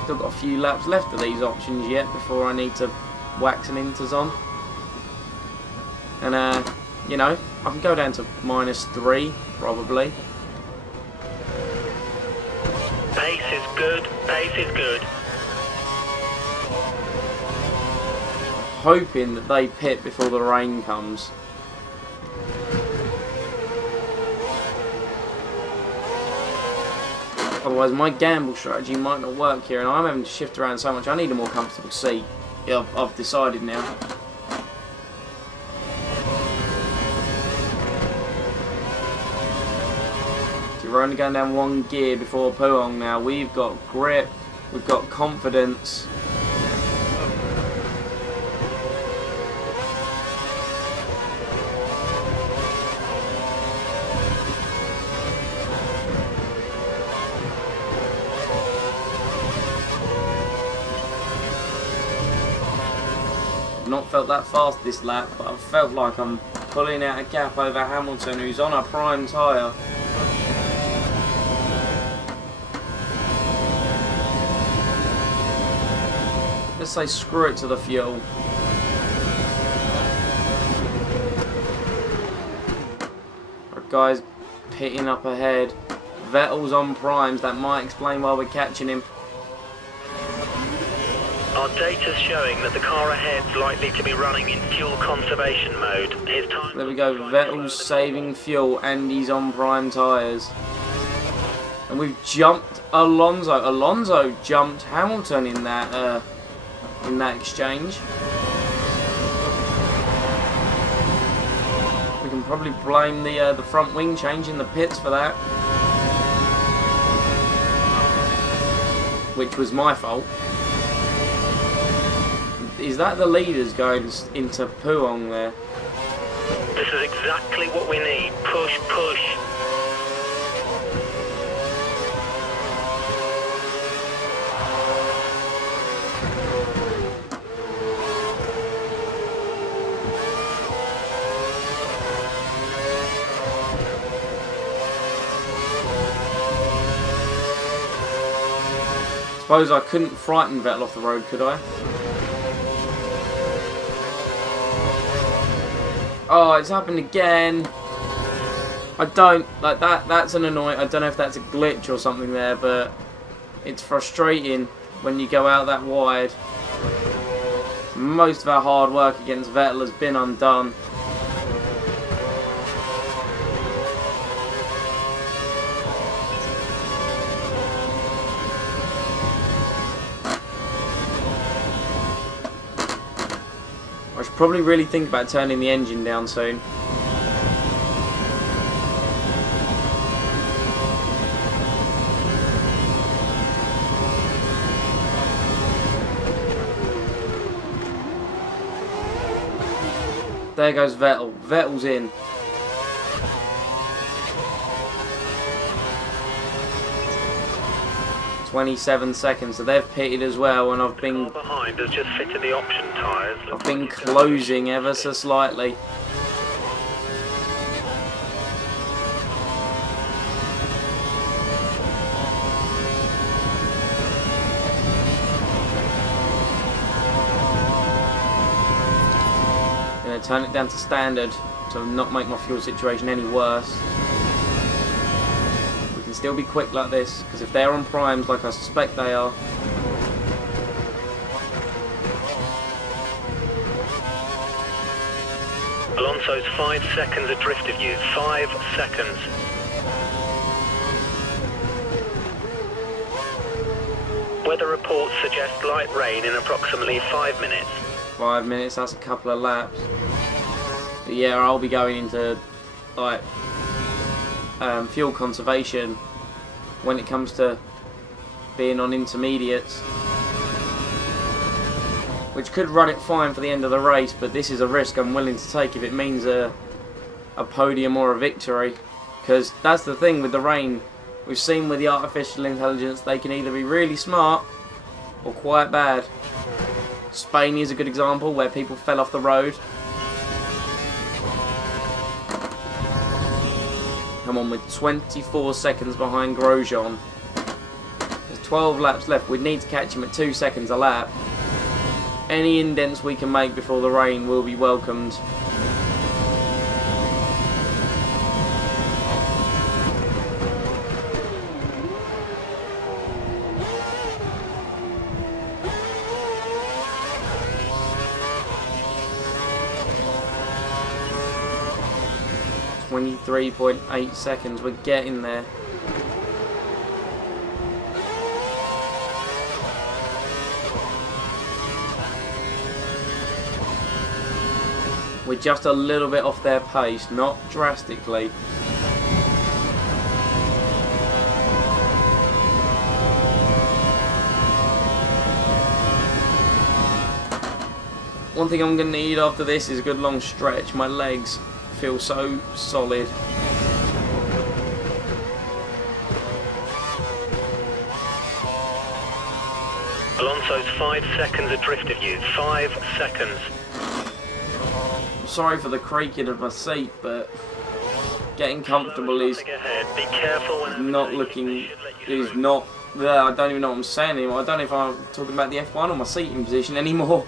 Still got a few laps left of these options yet before I need to wax an inters on. And you know, I can go down to -3 probably. Pace is good. Pace is good. Hoping that they pit before the rain comes. Otherwise my gamble strategy might not work here, and I'm having to shift around so much. I need a more comfortable seat. Yeah, I've decided now. So we're only going down one gear before Puong now. We've got grip, we've got confidence. Not felt that fast this lap, but I've felt like I'm pulling out a gap over Hamilton, who's on a prime tyre. Let's say screw it to the fuel. Our guys pitting up ahead. Vettel's on primes, that might explain why we're catching him. Our data's showing that the car ahead's likely to be running in fuel conservation mode. His time. There we go, Vettel's saving fuel and he's on prime tyres. And we've jumped Alonso. Alonso jumped Hamilton in that exchange. We can probably blame the front wing change in the pits for that, which was my fault. Is that the leaders going into Puong there? This is exactly what we need. Push, push. Suppose I couldn't frighten Vettel off the road, could I? Oh, it's happened again. I don't like that. That's an annoying. I don't know if that's a glitch or something there, but it's frustrating when you go out that wide. Most of our hard work against Vettel has been undone. I should probably really think about turning the engine down soon. There goes Vettel. Vettel's in. "27 seconds, so they've pitted as well, and I've been behind has just fitted the option tyres. I've been closing ever so slightly. Gonna turn it down to standard to not make my fuel situation any worse. We can still be quick like this, because if they're on primes like I suspect they are, Alonso's 5 seconds adrift of you. 5 seconds. Weather reports suggest light rain in approximately 5 minutes. 5 minutes, that's a couple of laps. But yeah, I'll be going into like fuel conservation when it comes to being on intermediates, which could run it fine for the end of the race, but this is a risk I'm willing to take if it means a podium or a victory, because that's the thing with the rain. We've seen with the artificial intelligence, they can either be really smart or quite bad. Spain is a good example where people fell off the road. Come on, with 24 seconds behind Grosjean. There's 12 laps left. We need to catch him at 2 seconds a lap. Any indents we can make before the rain will be welcomed. .8 seconds, we're getting there. We're just a little bit off their pace, not drastically. One thing I'm going to need after this is a good long stretch. My legs feel so solid. Alonso's 5 seconds adrift of you. 5 seconds. I'm sorry for the creaking of my seat, but getting comfortable is Be careful when not looking, is not there. I don't even know what I'm saying anymore. I don't know if I'm talking about the F1 or my seating position anymore.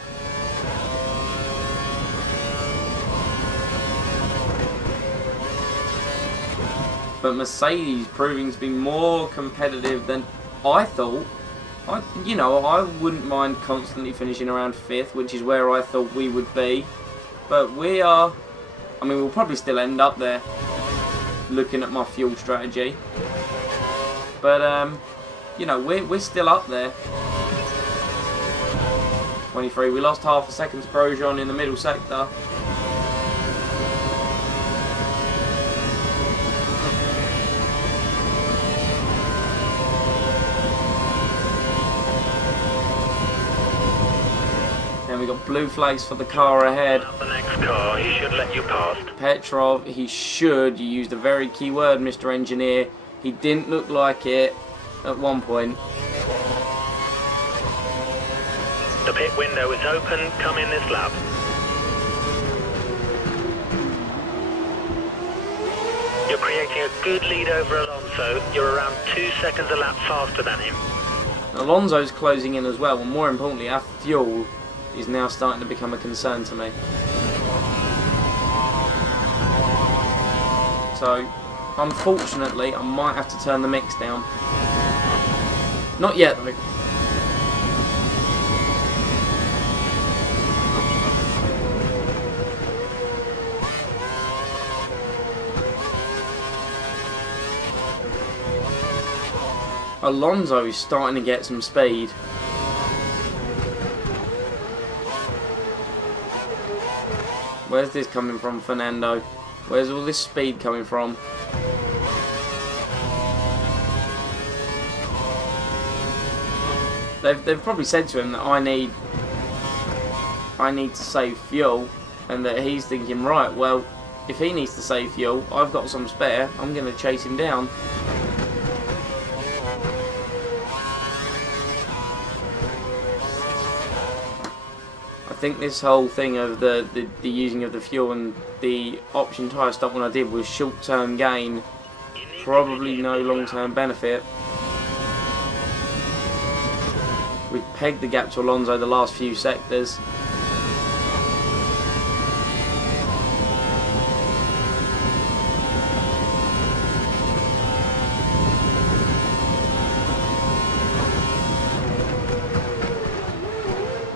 But Mercedes proving to be more competitive than I thought. I wouldn't mind constantly finishing around 5th, which is where I thought we would be. But we are, I mean, we'll probably still end up there, looking at my fuel strategy. But, we're still up there. 23, we lost half a second to Grosjean in the middle sector. We got blue flags for the car ahead. the next car, he should let you past. Petrov, he should. You used a very key word, Mr. Engineer. He didn't look like it at one point. The pit window is open. Come in this lap. You're creating a good lead over Alonso. You're around 2 seconds a lap faster than him. Alonso's closing in as well, and more importantly, our fuel is now starting to become a concern to me. So, unfortunately, I might have to turn the mix down. Not yet, though. Alonso is starting to get some speed. Where's this coming from, Fernando? Where's all this speed coming from? They've probably said to him that I need to save fuel, and that he's thinking, right, well, if he needs to save fuel, I've got some spare, I'm going to chase him down. I think this whole thing of the using of the fuel and the option tyre stop when I did was short-term gain, probably no long-term benefit. We've pegged the gap to Alonso the last few sectors.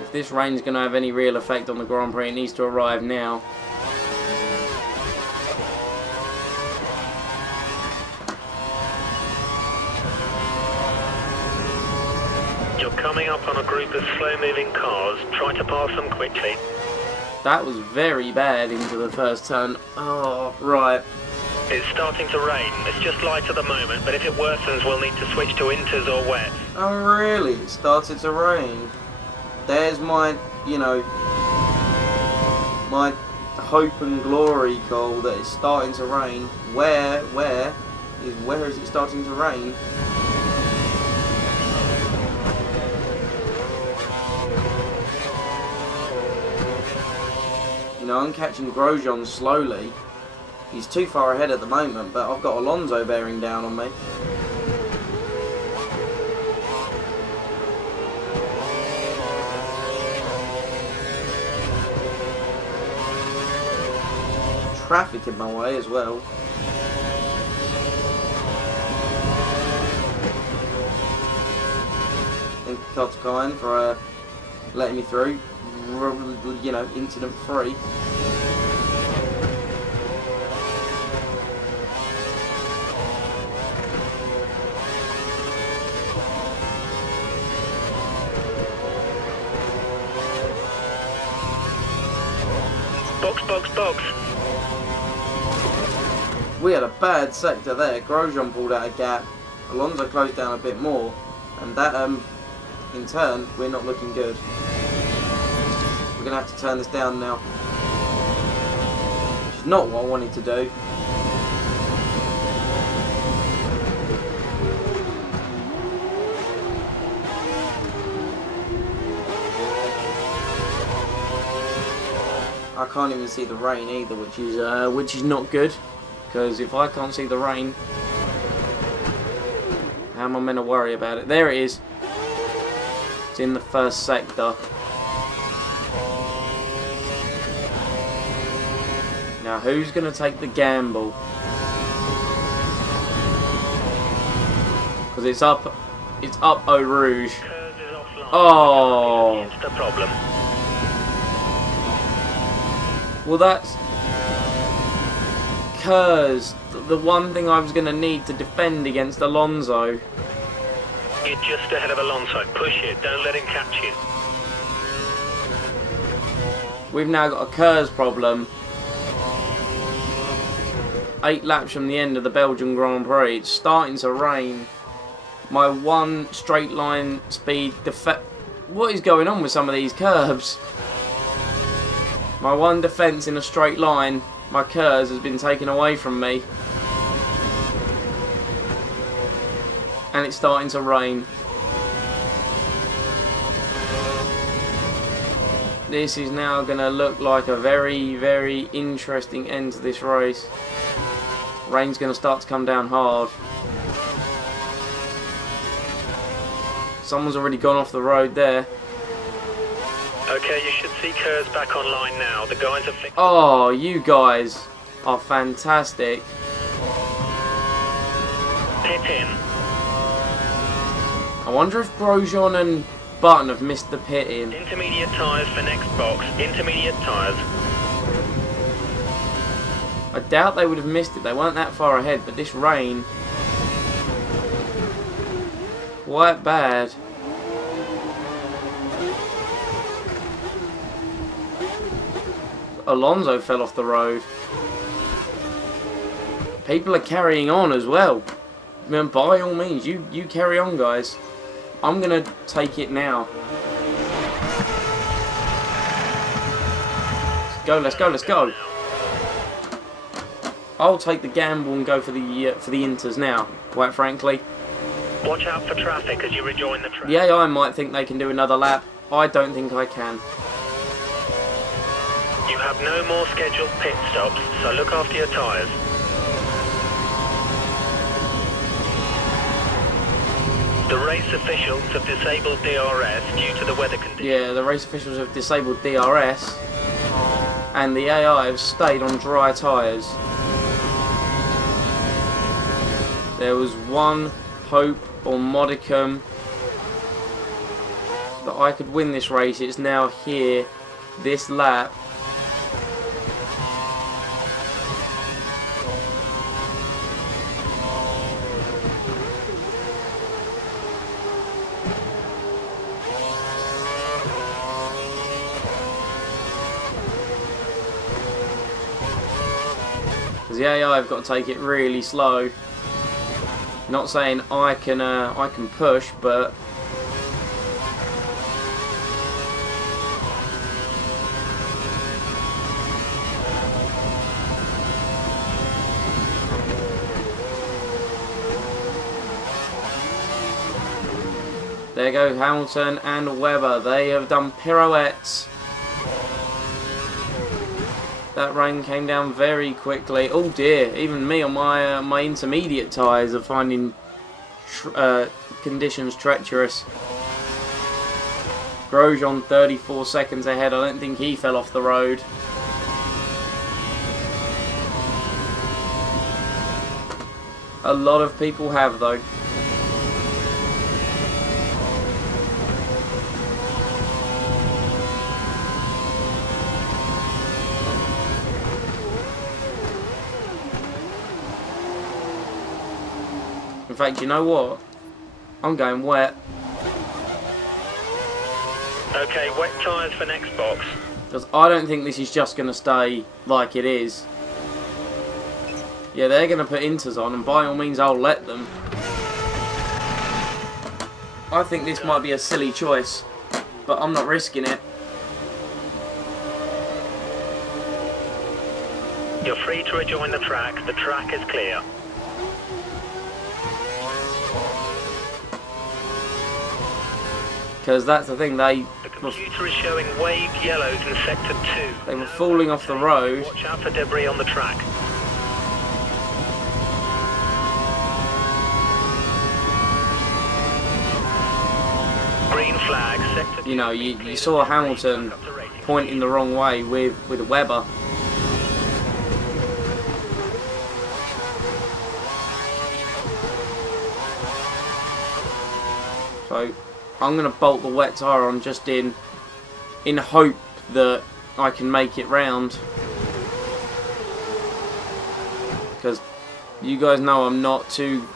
If this rain's going to have any real effect on the Grand Prix, it needs to arrive now. You're coming up on a group of slow-moving cars. Try to pass them quickly. That was very bad into the first turn. Oh, right. It's starting to rain. It's just light at the moment, but if it worsens, we'll need to switch to inters or wet. Oh, really? It started to rain. There's my, you know, my hope and glory call that it's starting to rain. Where is it starting to rain? You know, I'm catching Grosjean slowly. He's too far ahead at the moment, but I've got Alonso bearing down on me. Traffic in my way as well. Thank you, Kotakainen, for letting me through. You know, incident free. Box. We had a bad sector there. Grosjean pulled out a gap. Alonso closed down a bit more, and that in turn, we're not looking good. We're gonna have to turn this down now. Which is not what I wanted to do. I can't even see the rain either, which is not good. Because if I can't see the rain, how am I meant to worry about it? There it is. It's in the first sector. Now who's going to take the gamble? Because it's up Eau Rouge. Oh. It's the problem. Well, that's Kurz, the one thing I was going to need to defend against Alonso. You're just ahead of Alonso. Push it. Don't let him catch you. We've now got a Kurz problem. 8 laps from the end of the Belgian Grand Prix. It's starting to rain. My one straight line speed what is going on with some of these curbs? My one defence in a straight line, my Kurz, has been taken away from me. And it's starting to rain. This is now going to look like a very, very interesting end to this race. Rain's going to start to come down hard. Someone's already gone off the road there. Okay, you should see Kurz back online now. The guys have fixed. Oh, you guys are fantastic. Pit in. I wonder if Grosjean and Button have missed the pit in. Intermediate tyres for next box. Intermediate tyres. I doubt they would have missed it. They weren't that far ahead, but this rain, quite bad. Alonso fell off the road. People are carrying on as well. I mean, by all means, you carry on, guys. I'm gonna take it now. Let's go. I'll take the gamble and go for the inters now. Quite frankly. Watch out for traffic as you rejoin the track. The AI might think they can do another lap. I don't think I can. You have no more scheduled pit stops, so look after your tyres. The race officials have disabled DRS due to the weather conditions. Yeah, the race officials have disabled DRS, and the AI have stayed on dry tyres. There was one hope or modicum that I could win this race. It's now here, this lap. Because the AI have got to take it really slow. Not saying I can push, but there go Hamilton and Webber. They have done pirouettes. That rain came down very quickly. Oh dear, even me on my intermediate tyres are finding conditions treacherous. Grosjean 34 seconds ahead. I don't think he fell off the road. A lot of people have though. In fact, you know what? I'm going wet. Okay, wet tyres for next box. Because I don't think this is just going to stay like it is. Yeah, they're going to put inters on, and by all means I'll let them. I think this might be a silly choice, but I'm not risking it. You're free to rejoin the track. The track is clear. Because that's the thing, the computer is showing waved yellows in sector 2. They were falling off the road. Watch out for debris on the track. Green flag, sector 2. You know, you saw Hamilton pointing the wrong way with Webber. So I'm going to bolt the wet tyre on just in hope that I can make it round. Because you guys know I'm not too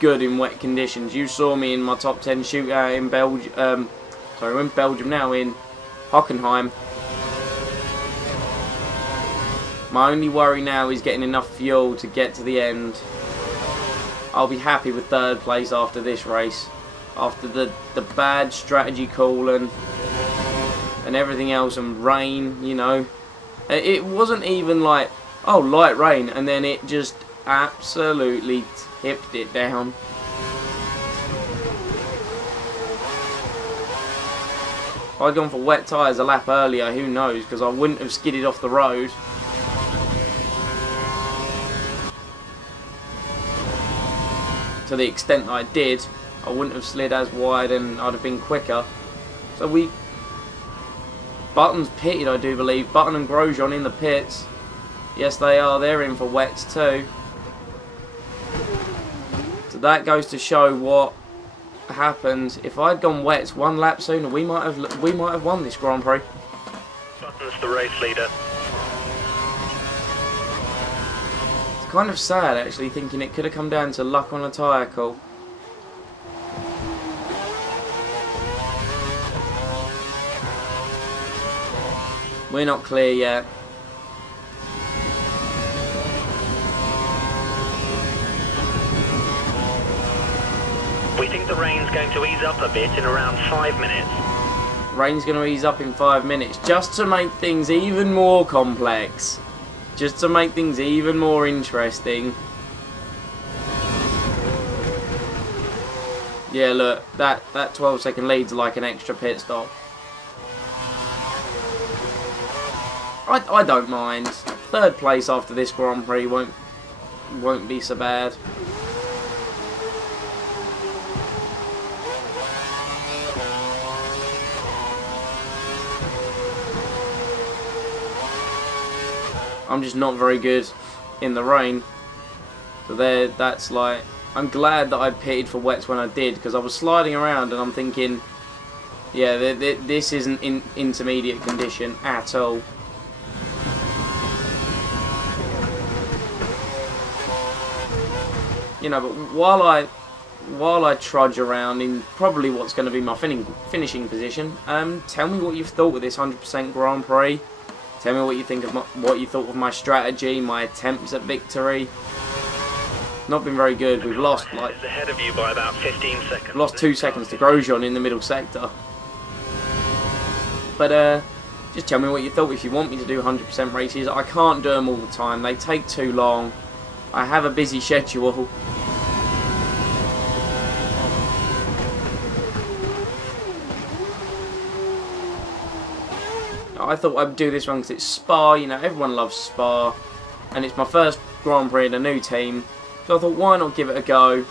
good in wet conditions. You saw me in my top 10 shootout in Belgium. Sorry, in Belgium now, in Hockenheim. My only worry now is getting enough fuel to get to the end. I'll be happy with 3rd place after this race. After the bad strategy call and everything else, and rain, you know. It wasn't even like, oh, light rain, and then it just absolutely tipped it down. If I'd gone for wet tyres a lap earlier, who knows, because I wouldn't have skidded off the road. To the extent that I did, I wouldn't have slid as wide and I'd have been quicker. So Button's pitted, I do believe. Button and Grosjean in the pits. Yes, they are. They're in for wets too. So that goes to show what happened. If I'd gone wets 1 lap sooner, we might have won this Grand Prix. Button's the race leader. It's kind of sad actually, thinking it could have come down to luck on a tyre call. We're not clear yet. We think the rain's going to ease up a bit in around 5 minutes. Rain's going to ease up in 5 minutes, just to make things even more complex. Just to make things even more interesting. Yeah, look, that 12-second lead's like an extra pit stop. I don't mind. 3rd place after this Grand Prix won't be so bad. I'm just not very good in the rain. So that's like, I'm glad that I pitted for wets when I did, because I was sliding around and I'm thinking, yeah, this isn't in intermediate condition at all. You know, but while I trudge around in probably what's going to be my finishing position, tell me what you've thought of this 100% Grand Prix. Tell me what you think of what you thought of my strategy, my attempts at victory. Not been very good. We've lost like ahead of you by about 15 seconds. Lost 2 seconds to Grosjean in the middle sector. But just tell me what you thought. If you want me to do 100% races, I can't do them all the time. They take too long. I have a busy schedule. I thought I'd do this one because it's Spa. You know, everyone loves Spa, and it's my first Grand Prix in a new team. So I thought, why not give it a go?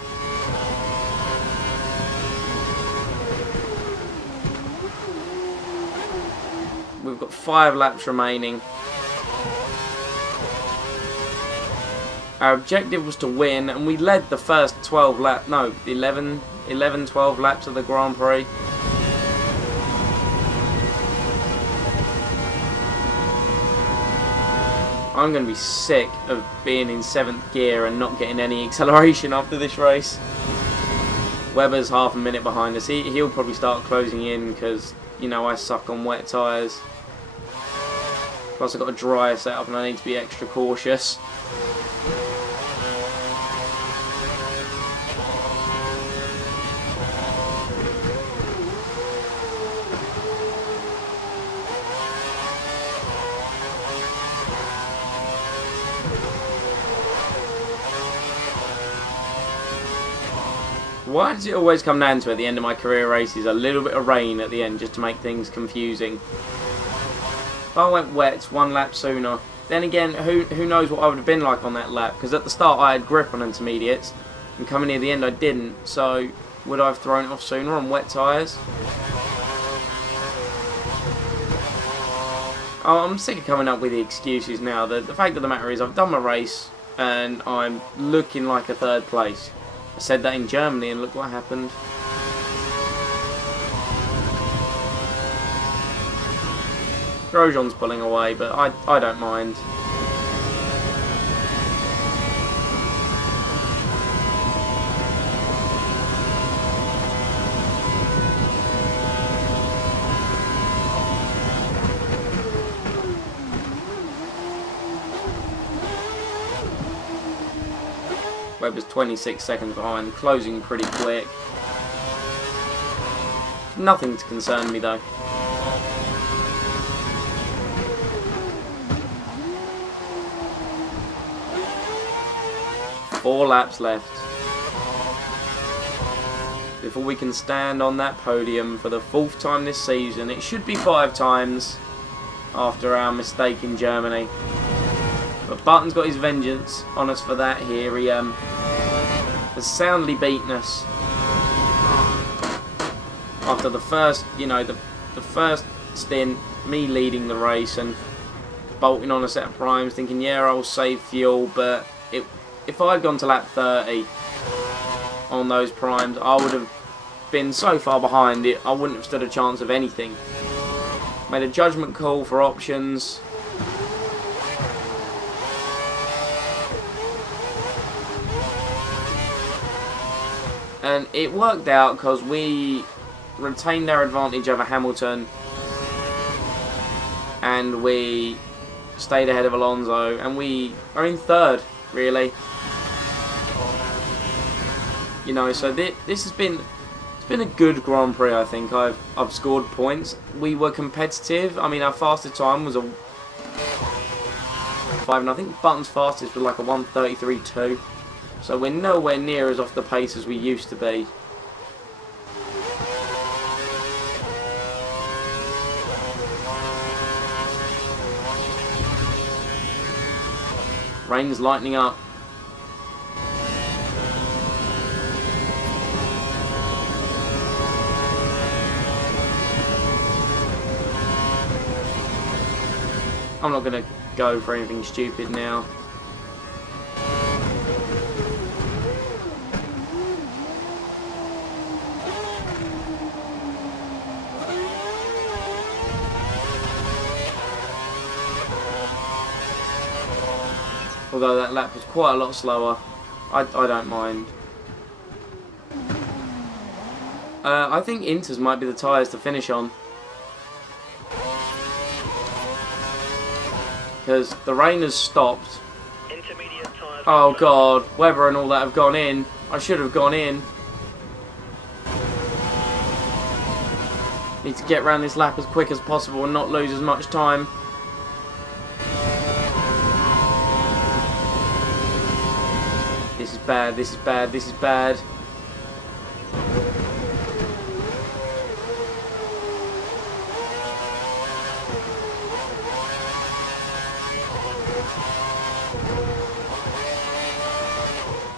We've got 5 laps remaining. Our objective was to win, and we led the first 12 laps, no, 11, 12 laps of the Grand Prix. I'm going to be sick of being in 7th gear and not getting any acceleration after this race. Webber's half a minute behind us. He'll probably start closing in because, you know, I suck on wet tyres. Plus I've got a dry setup and I need to be extra cautious. Why does it always come down to, at the end of my career races, a little bit of rain at the end just to make things confusing? If I went wet 1 lap sooner, then again, who knows what I would have been like on that lap? Because at the start I had grip on intermediates, and coming near the end I didn't. So would I have thrown it off sooner on wet tyres? Oh, I'm sick of coming up with the excuses now. The fact of the matter is I've done my race and I'm looking like a 3rd place. I said that in Germany and look what happened. Grosjean's pulling away, but I don't mind. Webber's 26 seconds behind, closing pretty quick. Nothing to concern me though. Four laps left before we can stand on that podium for the 4th time this season. It should be 5 times after our mistake in Germany. But Button's got his vengeance on us for that here. He has soundly beaten us. After the first, you know, the first stint, me leading the race and bolting on a set of primes, thinking, yeah, I'll save fuel, but if I'd gone to lap 30 on those primes, I would have been so far behind it, I wouldn't have stood a chance of anything. Made a judgment call for options. And it worked out because we retained our advantage over Hamilton and we stayed ahead of Alonso and we are in 3rd, really. You know, so this has been, it's been a good Grand Prix. I think I've scored points. We were competitive. I mean, our fastest time was a 5, and I think Button's fastest was like a 1:33.2. So we're nowhere near as off the pace as we used to be. Rain's lightening up. I'm not going to go for anything stupid now. Although that lap was quite a lot slower, I don't mind. I think Inters might be the tyres to finish on. because the rain has stopped. Intermediate tyres. Oh God, Webber and all that have gone in. I should have gone in. Need to get around this lap as quick as possible and not lose as much time. This is bad, this is bad, this is bad.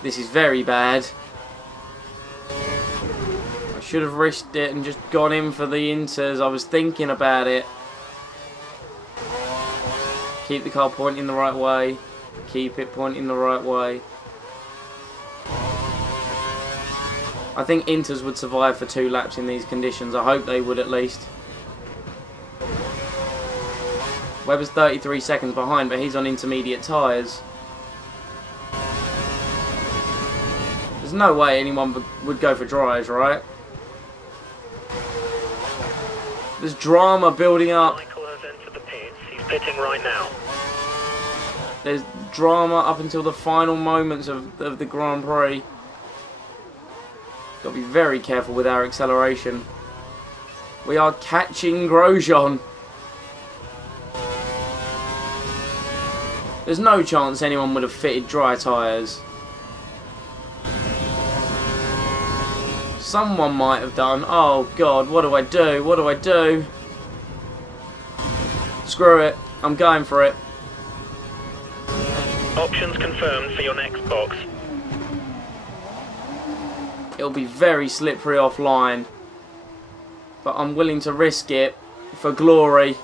This is very bad. I should have risked it and just gone in for the inters. I was thinking about it. Keep the car pointing the right way. Keep it pointing the right way. I think inters would survive for 2 laps in these conditions. I hope they would at least. Webber's 33 seconds behind, but he's on intermediate tyres. There's no way anyone would go for dries, right? There's drama building up. Michael has entered the pits. He's pitting right now. There's drama up until the final moments of the Grand Prix. Got to be very careful with our acceleration. We are catching Grosjean. There's no chance anyone would have fitted dry tyres. Someone might have done. Oh God, what do I do? What do I do? Screw it. I'm going for it. Options confirmed for your next box. It'll be very slippery offline, but I'm willing to risk it for glory.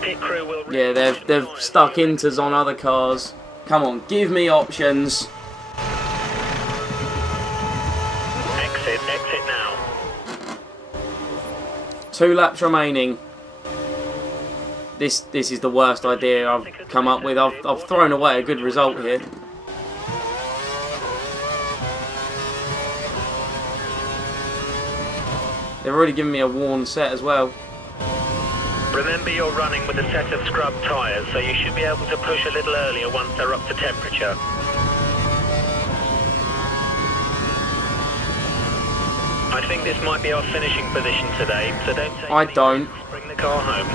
Pit crew will. Yeah, they've stuck inters on other cars. Come on, give me options. Exit now. 2 laps remaining. This is the worst idea I've come up with. I've thrown away a good result here. They've already given me a worn set as well. Remember, you're running with a set of scrub tyres, so you should be able to push a little earlier once they're up to temperature. I think this might be our finishing position today, so don't take I don't. risks. Bring the car home.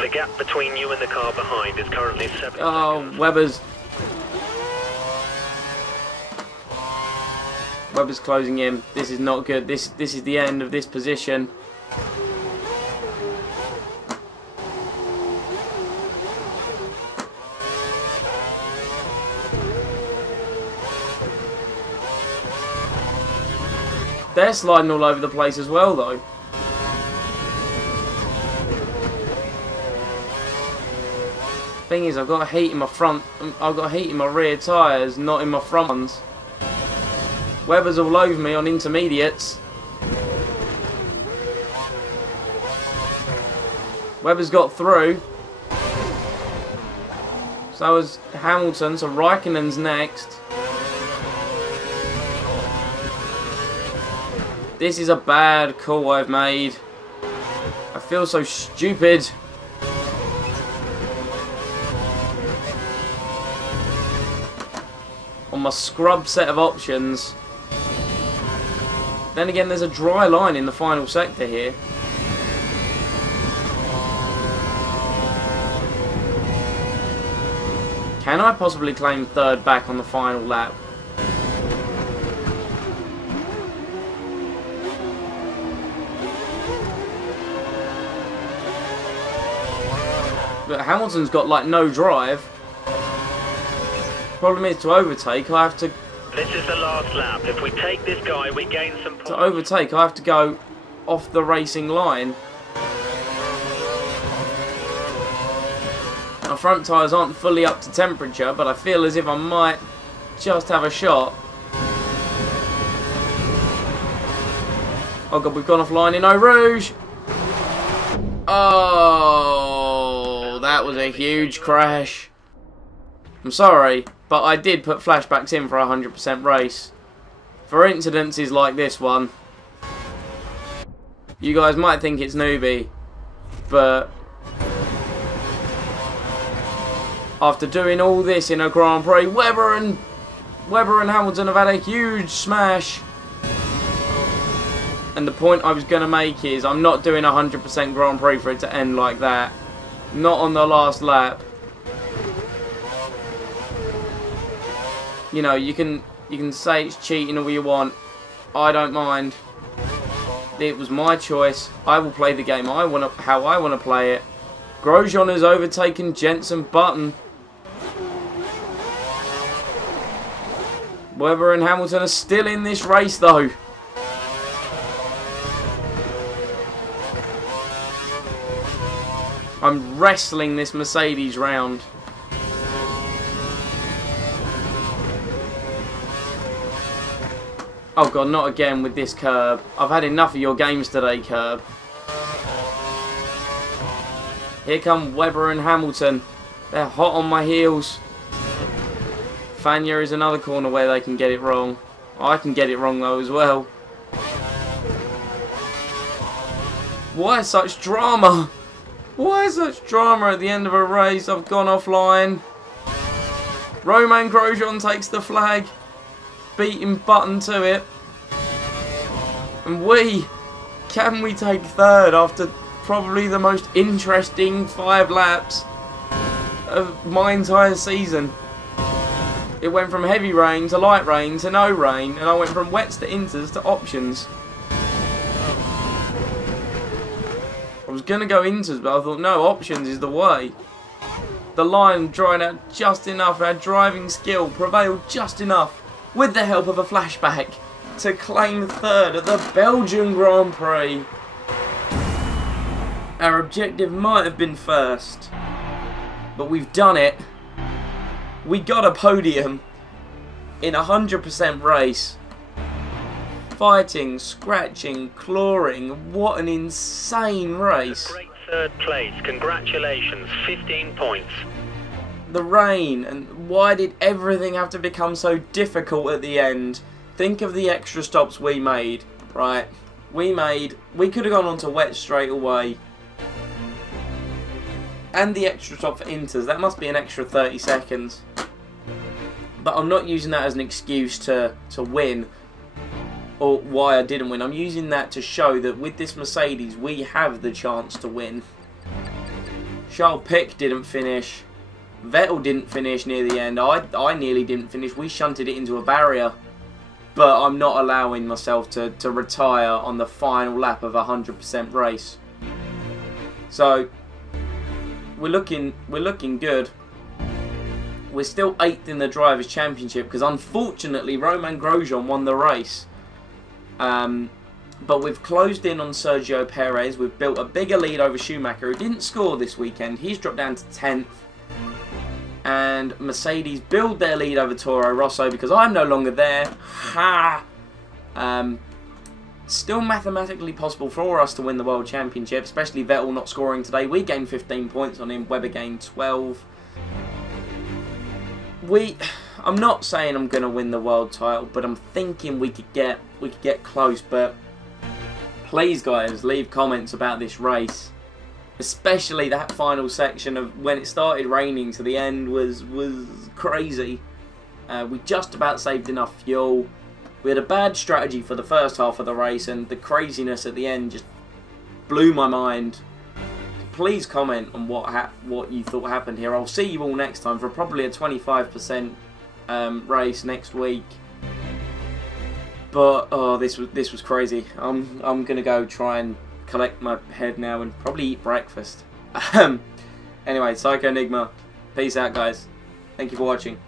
The gap between you and the car behind is currently 7 Oh, seconds. Webber's closing in. This is not good. This is the end of this position. They're sliding all over the place as well, though. Thing is, I've got heat in my front. I've got heat in my rear tyres, not in my front ones. Webber's all over me on intermediates. Webber's got through. So is Hamilton. So Raikkonen's next. This is a bad call I've made. I feel so stupid. On my scrub set of options. Then again, there's a dry line in the final sector here. Can I possibly claim third back on the final lap? But Hamilton's got like no drive. Problem is, to overtake, I have to. This is the last lap. If we take this guy, we gain some points. To overtake, I have to go off the racing line. My front tyres aren't fully up to temperature, but I feel as if I might just have a shot. Oh God, we've gone offline in Eau Rouge. Oh, that That was a huge crash. I'm sorry, but I did put flashbacks in for a 100% race. For incidences like this one, you guys might think it's newbie, but after doing all this in a Grand Prix, Webber and Hamilton have had a huge smash. And the point I was going to make is I'm not doing a 100% Grand Prix for it to end like that. Not on the last lap. You know, you can say it's cheating all you want. I don't mind. It was my choice. I will play the game how I want to play it. Grosjean has overtaken Jenson Button. Webber and Hamilton are still in this race though. I'm wrestling this Mercedes round. Oh god, not again with this curb. I've had enough of your games today, curb. Here come Webber and Hamilton. They're hot on my heels. Fania is another corner where they can get it wrong. I can get it wrong though as well. Why such drama? Why such drama at the end of a race? I've gone offline. Romain Grosjean takes the flag, beating Button to it. And can we take third after probably the most interesting 5 laps of my entire season? It went from heavy rain to light rain to no rain, and I went from wets to inters to options. I was going to go inters, but I thought, no, options is the way. The line dried out just enough, our driving skill prevailed just enough, with the help of a flashback, to claim third at the Belgian Grand Prix. Our objective might have been first, but we've done it. We got a podium in a 100% race. Fighting, scratching, clawing. What an insane race. A great third place. Congratulations. 15 points. The rain, and why did everything have to become so difficult at the end? Think of the extra stops we made, right? We could have gone on to wet straight away. And the extra stop for inters, that must be an extra 30 seconds. But I'm not using that as an excuse to win, or why I didn't win. I'm using that to show that with this Mercedes, we have the chance to win. Charles Pic didn't finish. Vettel didn't finish near the end. I nearly didn't finish. We shunted it into a barrier. But I'm not allowing myself to retire on the final lap of a 100% race. So we're looking good. We're still 8th in the Drivers' Championship because unfortunately Romain Grosjean won the race. But we've closed in on Sergio Perez. We've built a bigger lead over Schumacher, who didn't score this weekend. He's dropped down to 10th. And Mercedes build their lead over Toro Rosso because I'm no longer there. Ha! Still mathematically possible for us to win the World Championship, especially Vettel not scoring today. We gained 15 points on him, Webber gained 12. I'm not saying I'm going to win the world title, but I'm thinking we could get close. But please, guys, leave comments about this race, especially that final section of when it started raining to the end was crazy. We just about saved enough fuel. We had a bad strategy for the first half of the race, and the craziness at the end just blew my mind. Please comment on what you thought happened here. I'll see you all next time for probably a 25% race next week. But oh, this was crazy. I'm gonna go try and collect my head now and probably eat breakfast. Anyway, Psycho Enigma. Peace out, guys. Thank you for watching.